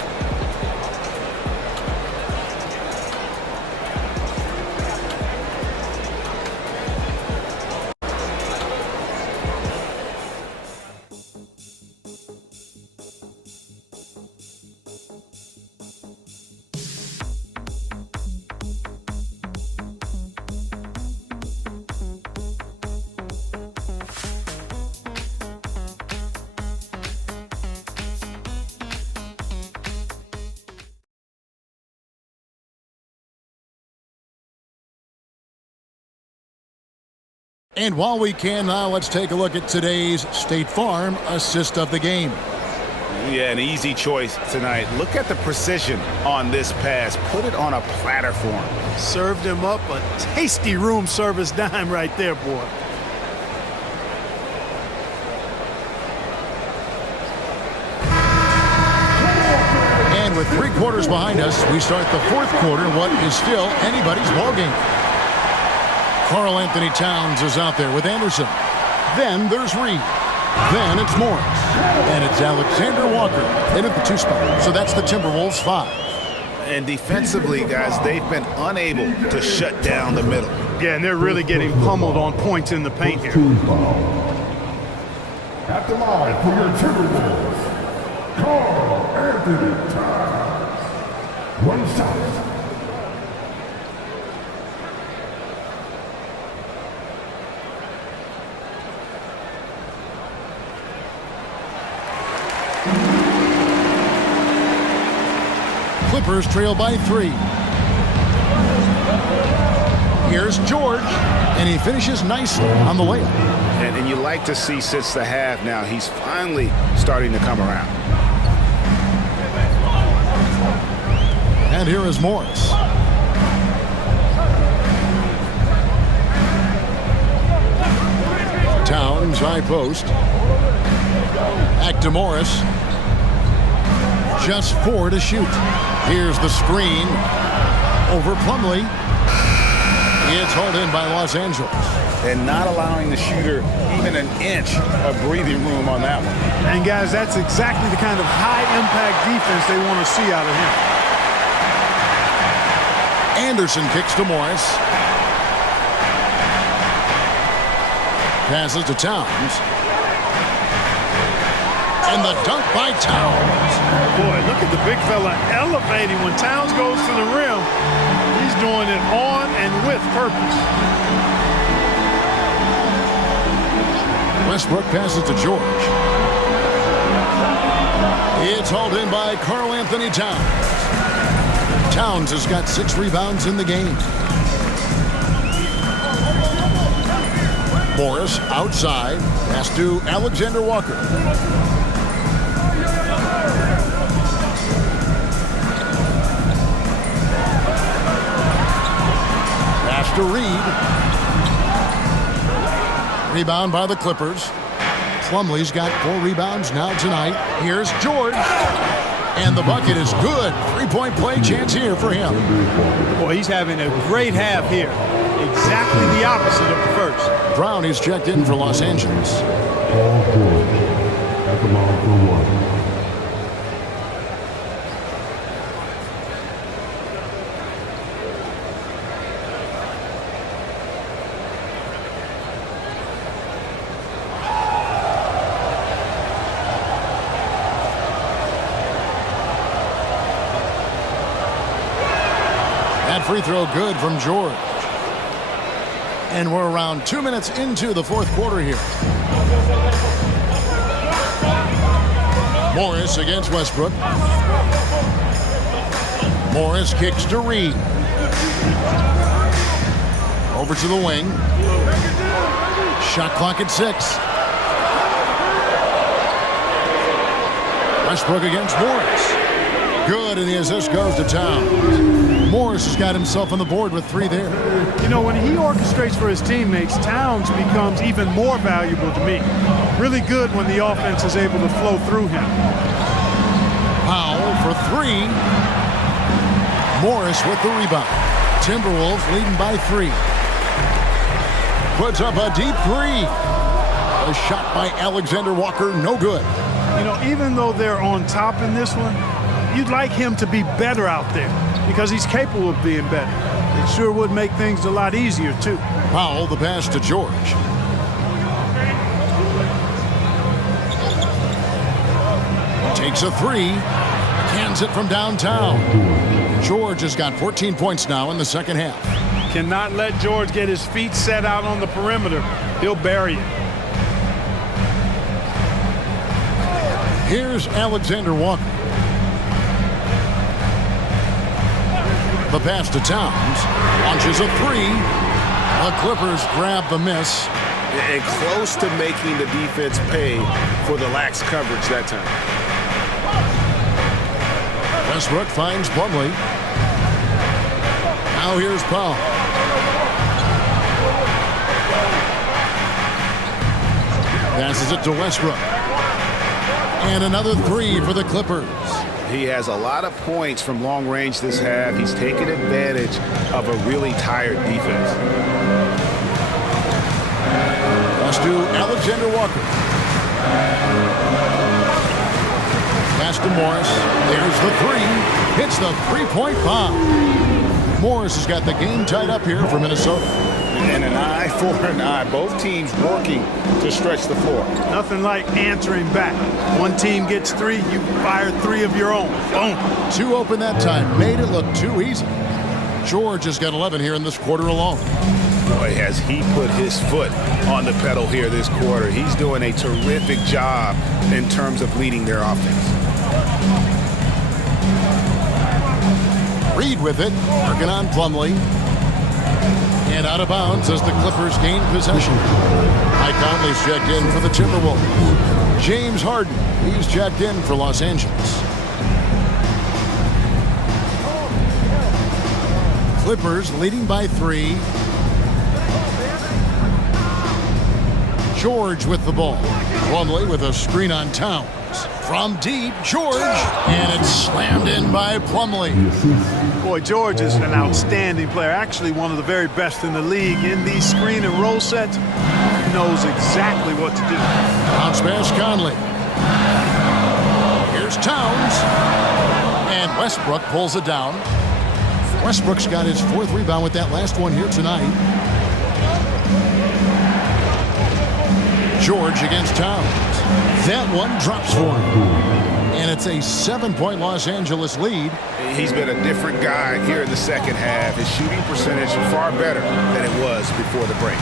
And while we can now, let's take a look at today's State Farm assist of the game. Yeah, an easy choice tonight. Look at the precision on this pass. Put it on a platter for him. Served him up a tasty room service dime right there, boy. And with 3 quarters behind us, we start the fourth quarter in what is still anybody's ballgame. Karl Anthony Towns is out there with Anderson. Then there's Reed. Then it's Morris. And it's Alexander Walker in at the 2 spot. So that's the Timberwolves 5. And defensively, guys, they've been unable to shut down the middle. Yeah, and they're really getting pummeled on points in the paint here. At the line for your Timberwolves, Karl Anthony Towns. 1 shot. Clippers trail by 3. Here's George, and he finishes nicely on the layup. And you like to see since the half now, he's finally starting to come around. And here is Morris. Towns, high post. Back to Morris. Just 4 to shoot. Here's the screen. Over Plumlee. It's hauled in by Los Angeles. And not allowing the shooter even an inch of breathing room on that one. And guys, that's exactly the kind of high-impact defense they want to see out of him. Anderson kicks to Morris. Passes to Towns. And the dunk by Towns. Boy, look at the big fella elevating when Towns goes to the rim. He's doing it on and with purpose. Westbrook passes to George. It's hauled in by Karl Anthony Towns. Towns has got 6 rebounds in the game. Morris outside. Pass to Alexander Walker. Pass to Reed. Rebound by the Clippers. Plumlee's got 4 rebounds now tonight. Here's George. And the bucket is good. 3-point play chance here for him. Boy, he's having a great half here. Exactly the opposite of the first. Brown is checked in for Los Angeles. Paul George at the line for 1. That free throw good from George. And we're around 2 minutes into the 4th quarter here. Morris against Westbrook. Morris kicks to Reed. Over to the wing. Shot clock at 6. Westbrook against Morris. Good, and the assist goes to Towns. Morris has got himself on the board with 3 there. You know, when he orchestrates for his teammates, Towns becomes even more valuable to me. Really good when the offense is able to flow through him. Powell for 3. Morris with the rebound. Timberwolves leading by 3. Puts up a deep 3. A shot by Alexander Walker, no good. You know, even though they're on top in this one, you'd like him to be better out there because he's capable of being better. It sure would make things a lot easier, too. Powell, the pass to George. Takes a 3. Cans it from downtown. George has got 14 points now in the second half. Cannot let George get his feet set out on the perimeter. He'll bury it. Here's Alexander Walker. The pass to Towns. Launches a 3. The Clippers grab the miss. And close to making the defense pay for the lax coverage that time. Westbrook finds Plumlee. Now here's Powell. Passes it to Westbrook. And another 3 for the Clippers. He has a lot of points from long range this half. He's taken advantage of a really tired defense. Pass to Alexander Walker. Pass to Morris. There's the 3. Hits the 3-point bomb. Morris has got the game tied up here for Minnesota. And an eye for an eye. Both teams working to stretch the floor. Nothing like answering back. One team gets 3, you fire 3 of your own. Boom. 2 open that time. Made it look too easy. George has got 11 here in this quarter alone. Boy, has he put his foot on the pedal here this quarter. He's doing a terrific job in terms of leading their offense. Reed with it. Working on Plumlee. And out of bounds as the Clippers gain possession. Mike Conley's checked in for the Timberwolves. James Harden, he's checked in for Los Angeles. Clippers leading by 3. George with the ball. Plumlee with a screen on Towns. From deep, George, and it's slammed in by Plumlee. Boy, George is an outstanding player, actually one of the very best in the league. In these screen and roll sets, he knows exactly what to do. Bounce pass, Conley. Here's Towns. And Westbrook pulls it down. Westbrook's got his 4th rebound with that last one here tonight. George against Towns. That one drops for him. And it's a 7-point Los Angeles lead. He's been a different guy here in the second half. His shooting percentage far better than it was before the break.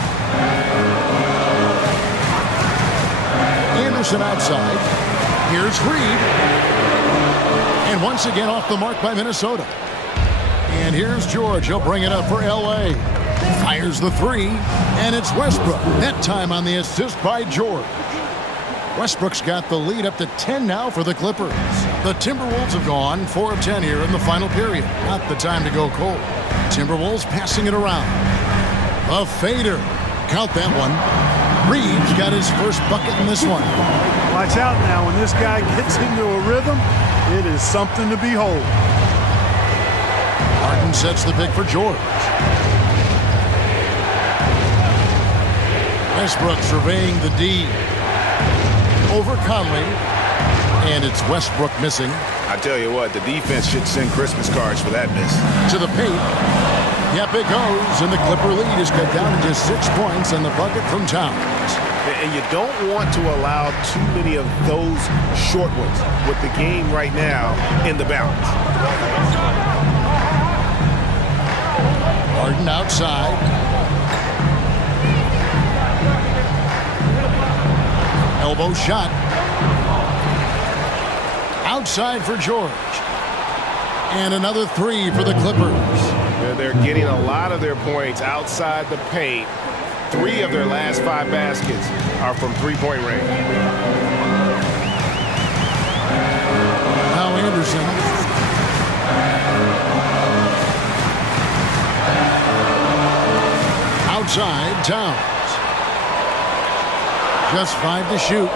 Anderson outside. Here's Reed. And once again off the mark by Minnesota. And here's George. He'll bring it up for L.A. Fires the 3. And it's Westbrook. That time on the assist by George. Westbrook's got the lead up to 10 now for the Clippers. The Timberwolves have gone 4 of 10 here in the final period. Not the time to go cold. Timberwolves passing it around. A fader. Count that one. Reed's got his first bucket in this one. Watch out now. When this guy gets into a rhythm, it is something to behold. Harden sets the pick for George. Westbrook surveying the D. Over Conley. And it's Westbrook missing. I tell you what, the defense should send Christmas cards for that miss. To the paint. Yep, it goes. And the Clipper lead is cut down to just 6 points on the bucket from Towns. And you don't want to allow too many of those short ones with the game right now in the balance. Harden outside. Elbow shot. Outside for George. And another 3 for the Clippers. They're getting a lot of their points outside the paint. 3 of their last 5 baskets are from three-point range. Now Anderson. Outside, Towns. Just 5 to shoot.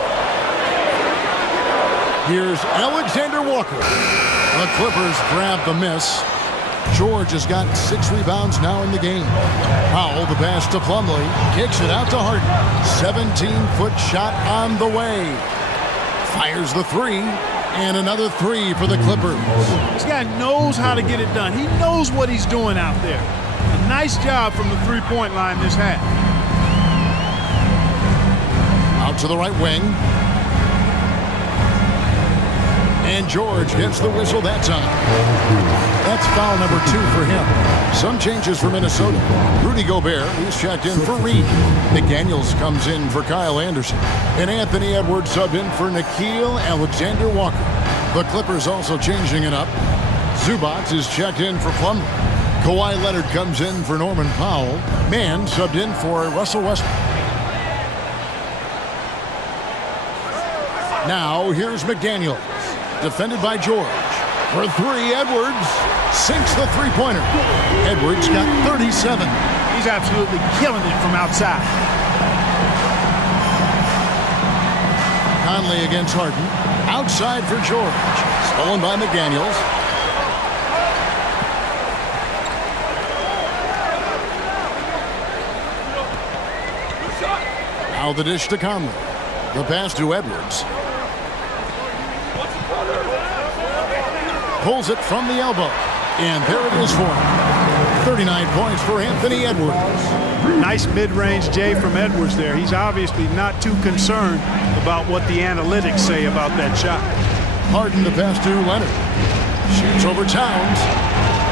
Here's Alexander Walker. The Clippers grab the miss. George has got 6 rebounds now in the game. Powell, the pass to Plumlee. Kicks it out to Harden. 17-foot shot on the way. Fires the 3. And another 3 for the Clippers. This guy knows how to get it done. He knows what he's doing out there. A nice job from the three-point line this half. Out to the right wing. And George gets the whistle that time. That's foul number 2 for him. Some changes for Minnesota. Rudy Gobert, he's checked in for Reed. McDaniels comes in for Kyle Anderson. And Anthony Edwards subbed in for Nickeil Alexander-Walker. The Clippers also changing it up. Zubac is checked in for Plumlee. Kawhi Leonard comes in for Norman Powell. Mann subbed in for Russell Westbrook. Now here's McDaniels. Defended by George. For 3, Edwards sinks the three-pointer. Edwards got 37. He's absolutely killing it from outside. Conley against Harden. Outside for George. Stolen by McDaniels. Now the dish to Conley. The pass to Edwards. Pulls it from the elbow. And there it is for him. 39 points for Anthony Edwards. Nice mid-range J from Edwards there. He's obviously not too concerned about what the analytics say about that shot. Harden the pass to Leonard. Shoots over Towns.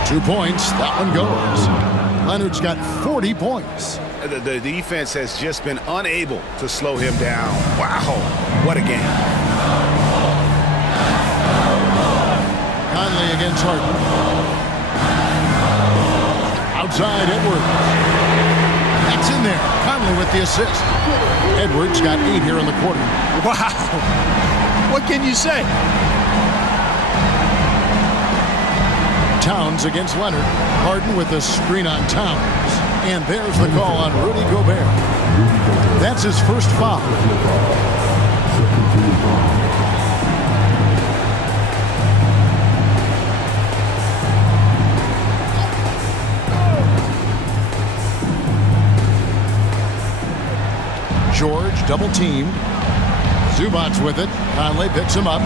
2 points. That one goes. Leonard's got 40 points. The defense has just been unable to slow him down. Wow, what a game. Conley against Harden. Outside, Edwards. That's in there. Conley with the assist. Edwards got 8 here in the quarter. Wow. What can you say? Towns against Leonard. Harden with the screen on Towns. And there's the call on Rudy Gobert. That's his first foul. George double teamed. Zubac's with it. Conley picks him up.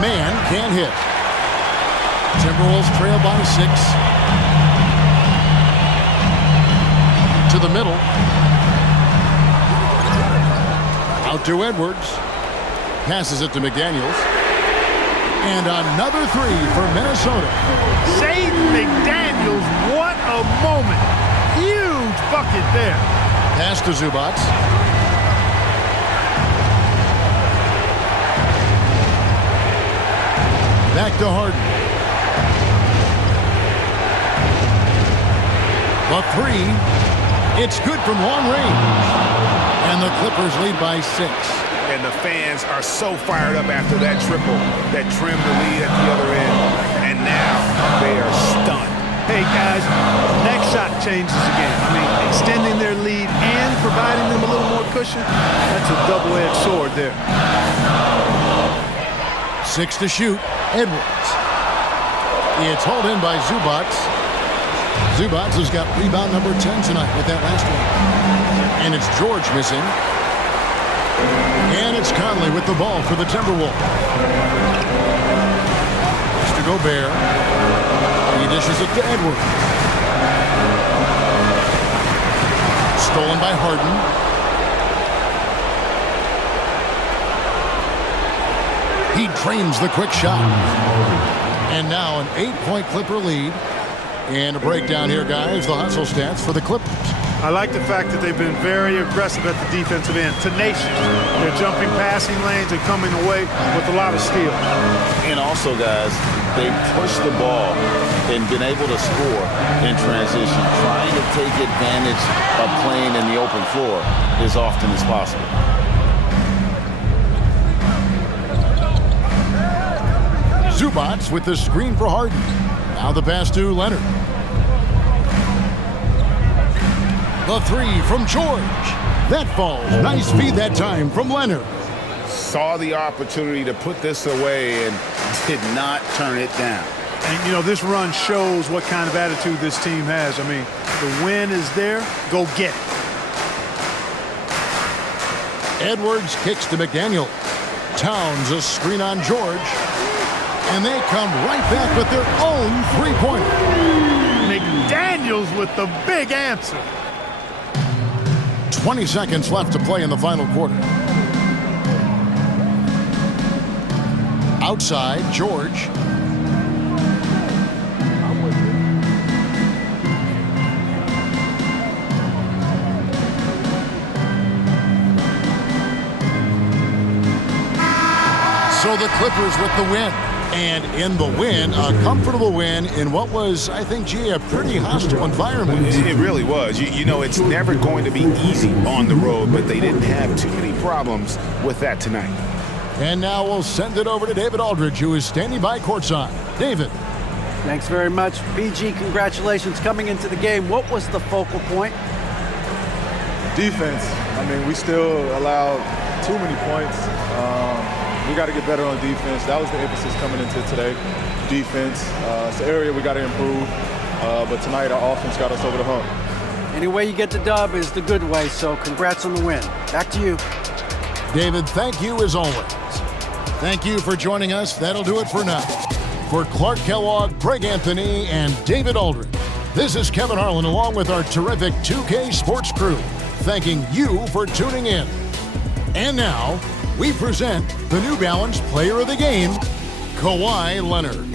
Man can't hit. Timberwolves trail by 6. To the middle. Out to Edwards. Passes it to McDaniels. And another 3 for Minnesota. Jaden McDaniels, what a moment. Huge bucket there. Pass to Zubac. Back to Harden. The 3. It's good from long range. And the Clippers lead by 6. And the fans are so fired up after that triple that trimmed the lead at the other end. And now they are stunned. Hey, guys, next shot changes the game. I mean, extending their lead and providing them a little more cushion, that's a double-edged sword there. 6 to shoot. Edwards. It's hauled in by Zubac. Zubac has got rebound number 10 tonight with that last one. And it's George missing. And it's Conley with the ball for the Timberwolves. It's to Gobert. He dishes it to Edwards. Stolen by Harden. He drains the quick shot. And now an 8-point Clipper lead. And a breakdown here, guys. The hustle stats for the Clippers. I like the fact that they've been very aggressive at the defensive end. Tenacious. They're jumping passing lanes and coming away with a lot of steals. And also, guys, they've pushed the ball and been able to score in transition, trying to take advantage of playing in the open floor as often as possible. Zubac with the screen for Harden. Now the pass to Leonard. The 3 from George. That falls. Nice feed that time from Leonard. Saw the opportunity to put this away and did not turn it down. And, you know, this run shows what kind of attitude this team has. I mean, the win is there. Go get it. Edwards kicks to McDaniel. Towns a screen on George. And they come right back with their own 3-pointer. McDaniels with the big answer. 20 seconds left to play in the final quarter. Outside, George. So the Clippers with the win. And in the win, a comfortable win in what was, I think, G, a pretty hostile environment. It really was. You know, it's never going to be easy on the road, but they didn't have too many problems with that tonight. And now we'll send it over to David Aldridge, who is standing by courtside. David. Thanks very much. BG, congratulations coming into the game. What was the focal point? Defense. I mean, we still allowed too many points. We got to get better on defense. That was the emphasis coming into today. Defense. It's an area we got to improve. But tonight, our offense got us over the hump. Any way you get the dub is the good way, so congrats on the win. Back to you. David, thank you as always. Thank you for joining us. That'll do it for now. For Clark Kellogg, Greg Anthony, and David Aldridge, this is Kevin Harlan along with our terrific 2K Sports crew, thanking you for tuning in. And now, we present the New Balance Player of the Game, Kawhi Leonard.